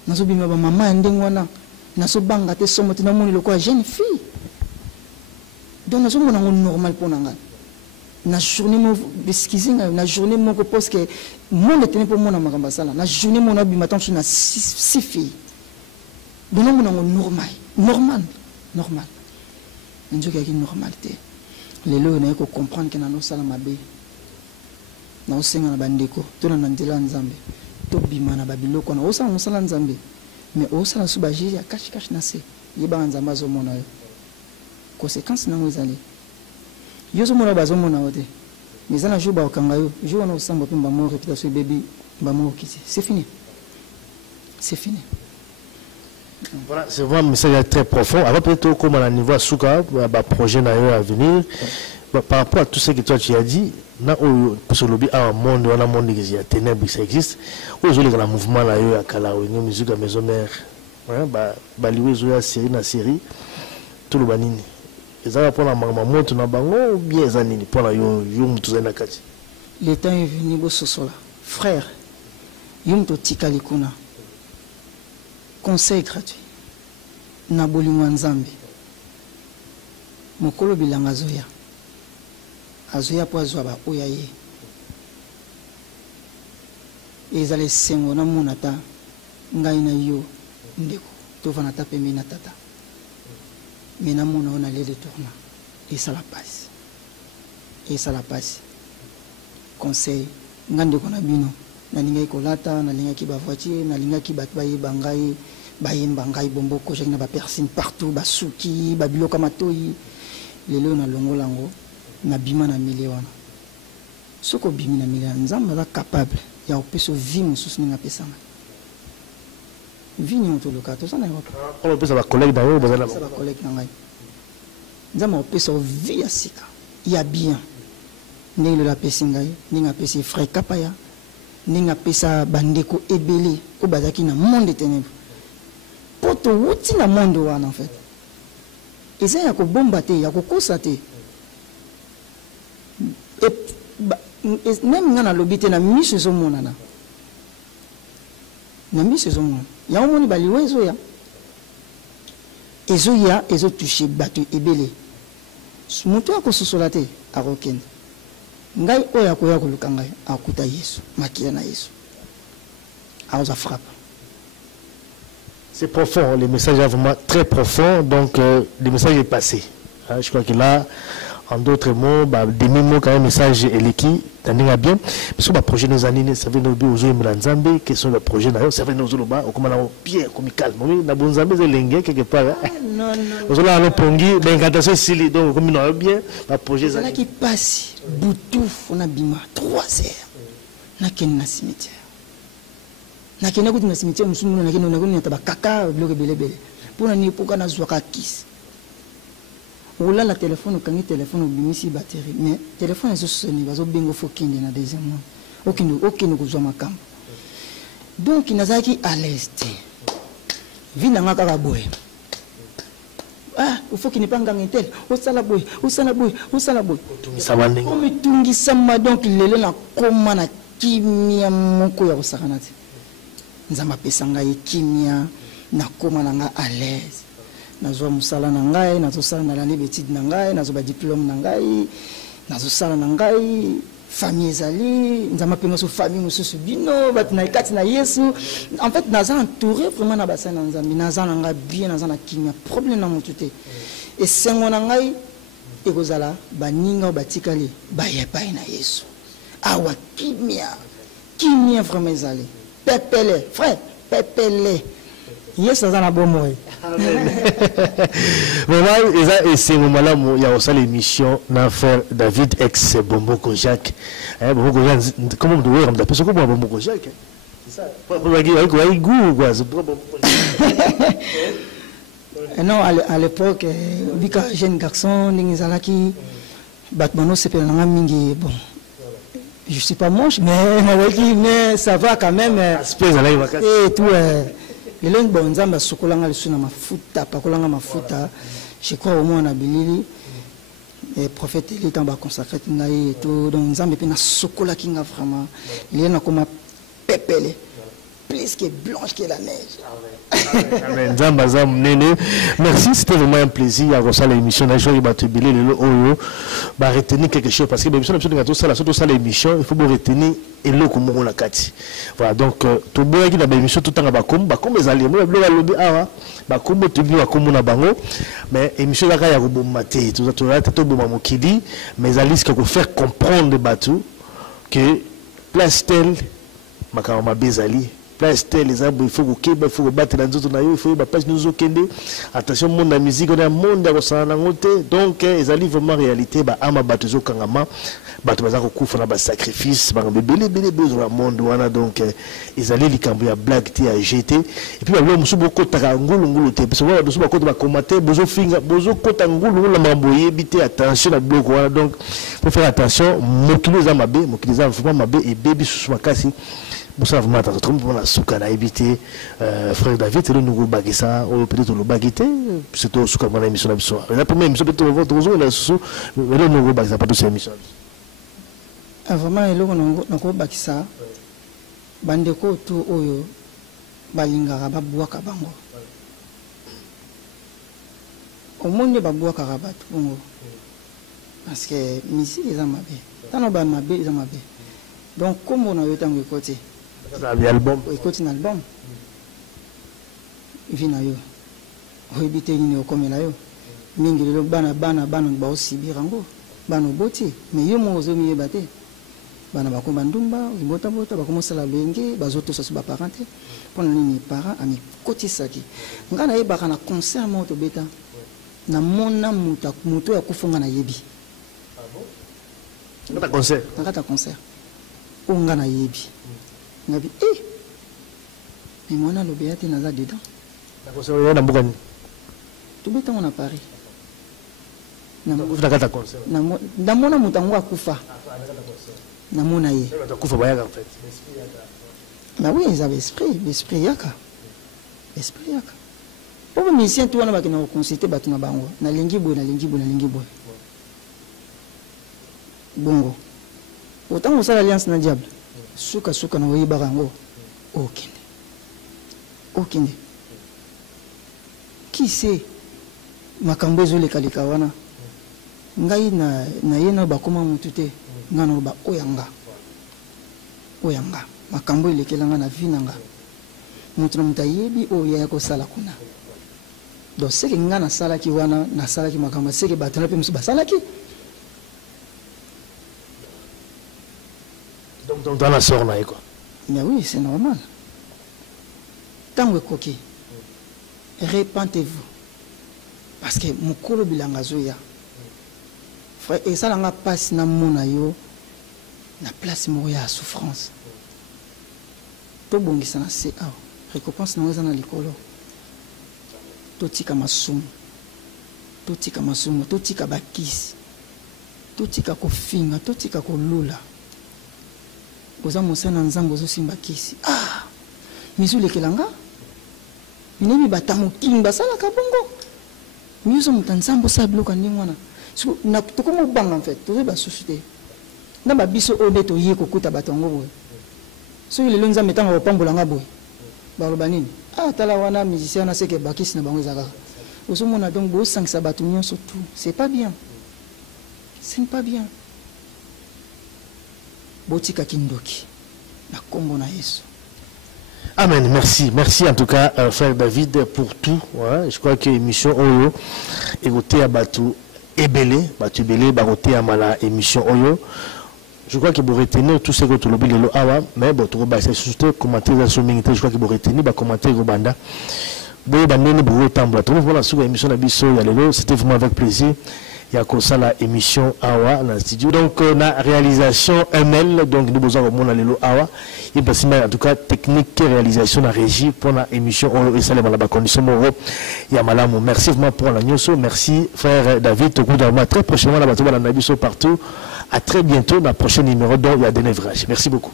nazo bimina ba maman ndengwana nazo banga te somo te na moni lokwa jeune fille donc nazo mona ngo normal pour nga na journée mo excusez na journée mo ko parce que monde tenait pour moi na makamba sala na journée mo na bi matin sur na 6 filles donc on a normal njoka ki normalité lelo na ko comprendre que na no sala mabe na osenga na bandeko to na ndela nzambe to bima na babiloko na osala musala nzambe mais osala suba jésus ya cache na se yeba nzamba zo mona yo conséquence na ngozali yozo mona bazo mona wote mais ana jour ba okanga yo jour na osamba pe mba mo réputation bébé mba mo kiti c'est fini voilà c'est vraiment un message très profond avant peut-être comme à niveau souka ba projet na yo à venir par rapport à tout ce que toi tu as dit na pour lobby à un monde on a monde qui est ténèbres ça existe aujourd'hui le mouvement là yo à kala une musique à maison mère ba liwe zo ya série tout le banini ezala pona maman na bango bien ezanini pona yo mutuzana kati le temps est venu bo sosola frère yum to tikali kuna conseil gratuit na bolingo nzambe mokolo bilanga azoya po azwa ba oya ye ezale sengo na monata ngai na yo ndeko to vana ta pembe na tata mais na mona on allait retourner et ça la passe conseil ngande ko na bino na linga ikolata na linga ki ba voiture na linga ki bat baye bangai bayemba ngai bombo ko na ba personne partout ba suki ba biloko matoi lelo na longolango na bima na mili wana soko bimi na mili nzamba ba capable ya opeso vie mususu nga pesanga vie ni to lokato sana yo on pesa ba collègue ba yo ba collègue na ngai nzamba opeso vie ya sika ya bien ndenge la pesi ngai ninga pesi frère kapaya ninga pesa bandeko ebele ko bazaki na monde ténèbres poto wuti na monde wana en fait eza ya ko bomba te ya ko kosa te et même ngana lobité na miso zo monana na miso zo monana ya omoni baliwe ezo ya ezo toucher batu ebele mutu akososola te arokende ngai oyo akoya koluka ngai akuta Yesu makila na Yesu aoza frappe. C'est profond, le message est vraiment très profond, donc le message est passé. Je crois que là, en d'autres mots, des mots quand même, message est l'équipe, t'en as bien. Parce que le projet nos années, ça veut nous dire aux gens de Zambie, quels sont les projets d'ailleurs, ça veut nous dire au comment on bien, comme calme. Mais dans bon Zambie, c'est l'engue quelque part. Non. Aux gens là, on pongi, l'incantation c'est donc comme nous bien, le projet. C'est là qui passe, boutouf, on a bima 3 heures, na ken na cimetière. Na ken na kuti na cimetière, musumu na ken na kuti na tabakaka, bloque belé. Pour na ni pourquoi na zouaka kiss. Oula la téléphone, quand il téléphone, il y a batterie. Mais le téléphone est sonné, il y a bingo fokinde na deuxième mois. Aucun ne ma camp. Donc il n'a pas à l'est. Vine à ma boy. Ah, il faut qu'il n'ait pas gagné tel. Au salaboy. Comme il tungi sama donc il est là comme na kimia moko ya osakanati. Nzamba pesanga ye kimia na koma na à l'aise. Nazo musala na ngai nazo sala na lali betide na ngai nazo ba diplôme na ngai nazo sala na ngai famille ezali nzama penga so famille mususu bino bat na ikati na Yesu en fait naza entouré vraiment na bassin na nzambi naza na ngai bien naza na kimia problème na mutu te et sengo na ngai ekozala baninga batikali bayepai na Yesu awa kimia vraiment ezali pepele frère pepele Yesu aza na bomoy. Et c'est au moment là il y a aussi l'émission d'affaire David ex Bomboko Jacques. Bomboko Jacques, comment on doit dire ça? Comment Bomboko Jacques? C'est ça. Non, à l'époque, bika jeune garçon, n'ingizalaki, batmano sepelanga mingi bon. Je suis pas moche, mais ça va quand même. Et tout. Les langues bonzamba sokolanga le suna mafuta pakolanga mafuta je crois au moins on a bilili et prophète il est en bas consacré naï et tout donc nzambe pe na sokola kinga vraiment il est na comme pepele plus que blanche que la neige. Amen. Merci, c'était vraiment un plaisir à voir l'émission. Il va retenir quelque chose parce que l'émission l'émission, il faut retenir et l'eau comme on l'a cati. Voilà donc tout le monde qui a l'émission tout le temps comme les alliés, moi le lobby comme tu dis comme on a bango, mais émission là il y a un bon matin, tout ça tout là tout bon maman qui dit mais Alice qui faire comprendre le bateau que place telle makama bezali place les arbres il faut que battre dans d'autres il faut que nous okende attention monde la musique on a monde à resana ngote donc ils allaient vraiment réalité ba ama batuzo kangama batu baza ko kufa na ba sacrifice ba bébé besoin monde wana donc ils allaient likambo ya blague ti à jeter et puis ba musu boko taka ngulu te parce que ba musu bako ba commenter bozo finga bozo kota ngulu la mamboye bité attention na bloc wana donc faut faire attention mokilo za mabe mokilo za vraiment mabe et baby sous makasi. Vous savez, vous m'attendez trop pour la souka à éviter. Frère David, c'est le nouveau bagissa, ou peut-être le baguette, c'est au souka dans l'émission. La première émission, peut-être votre réseau, le nouveau bagissa, pas de cette émission. Vraiment, il y a un nouveau bagissa. Bandeko, tout, oyo, balingara, babouaka bango. Au monde, babouaka rabat, bongo. Parce que, ici, ils ont ma bé. Tant on va ma bé, ils ont ma bé. Donc, comme on a eu tant de côté. Album. Écoute un album. Il vient à eux. Il habite au comme là. Mingi le bana ba aussi birango. Bano boti. Mais yo mo zo mi ebate. Bana ba ko bandumba, bota ba commencer la lenge, ba zoto so ba parenté. Pendant mes parents ami koti saki. Ngana e ba kana concert mo to beta. Na mona muto ya kufunga na yebi. Ah bon? Ngata concert. Ngata concert. Ngana yebi. Ngabi mais moi na lobéate naza dedans. D'accord, ça na mbokani. Tu beta on a Paris. Na ngata concert. Na mona mutango akufa. Na mona ye. Akufa bayaka en fait. Bah oui, ils avaient l'esprit yaka. L'esprit yaka. Pour mes musiciens tout on va que na consulter batu na bango. Na lingi boy. Bongo. Autant on sait l'alliance na diable. Suka na oyi barango. Okende. Qui sait makambo ezoleka leka wana. Ngai na yena bakoma mutute. ngana ba oyanga makambo ilekelanga na vinanga mutu na mutayebi oya ko sala kuna donc c'est que ngana sala ki wana na sala ki makambo c'est que batana pe musu basala ki donc dans la sort là quoi. Mais oui, c'est normal. Tant que coquille, répentez-vous. Parce que mon colo bilanga zoya. Frère, et ça n'a pas si na mona yo na place mourir à souffrance. To bongi sana c'est ah récompense na weza na likolo. Totika masumu. Totika masumu, totika bakisi. Totika kofinga, totika kolula. Oza mosana nzambo zo simba kisi. Ah! Mizu lekelanga. Minebi batamu kimba sala kabongo. Mizo mutanzambo sa bloka ndingwana. So na tokomo banga en fait, toze ba société. Na ba biso obeto yi kokuta batongo boy. So ile lonza metanga opambolanga boy. Ba robanini. Ah tala wana musicien na seke bakisi na bango zaka. Ozo mona donc bo sangisa batu nyonso tout. C'est pas bien. C'est pas bien. Botika kindoki na kombo na Yesu. Amen, merci en tout cas frère David pour tout. Ouais. Je crois que l'émission Oyo écoutez à Batu Ebele, baroté à mala émission Oyo. Je crois que vous retenez tout ce que tu l'oblige le awa, mais bon tu vas surtout commenter la sommité. Je crois que vous retenez ba commenter au banda. Bon bandene broué tambour. Donc voilà sur l'émission d'Abisso Yalelo, c'était vraiment avec plaisir. Il y a comme ça la émission Awa dans le studio. Donc, la réalisation ML, donc nous besoin de mon allélo Awa. Il passe en tout cas technique réalisation la régie pour la émission Olo et Salem à la condition Moro. Il y a Malamou. Merci vraiment pour la news. Merci frère David. Au coup d'un mois très prochainement la bateau à la Nabiso partout. À très bientôt dans le prochain numéro dont il y a des névrages. Merci beaucoup.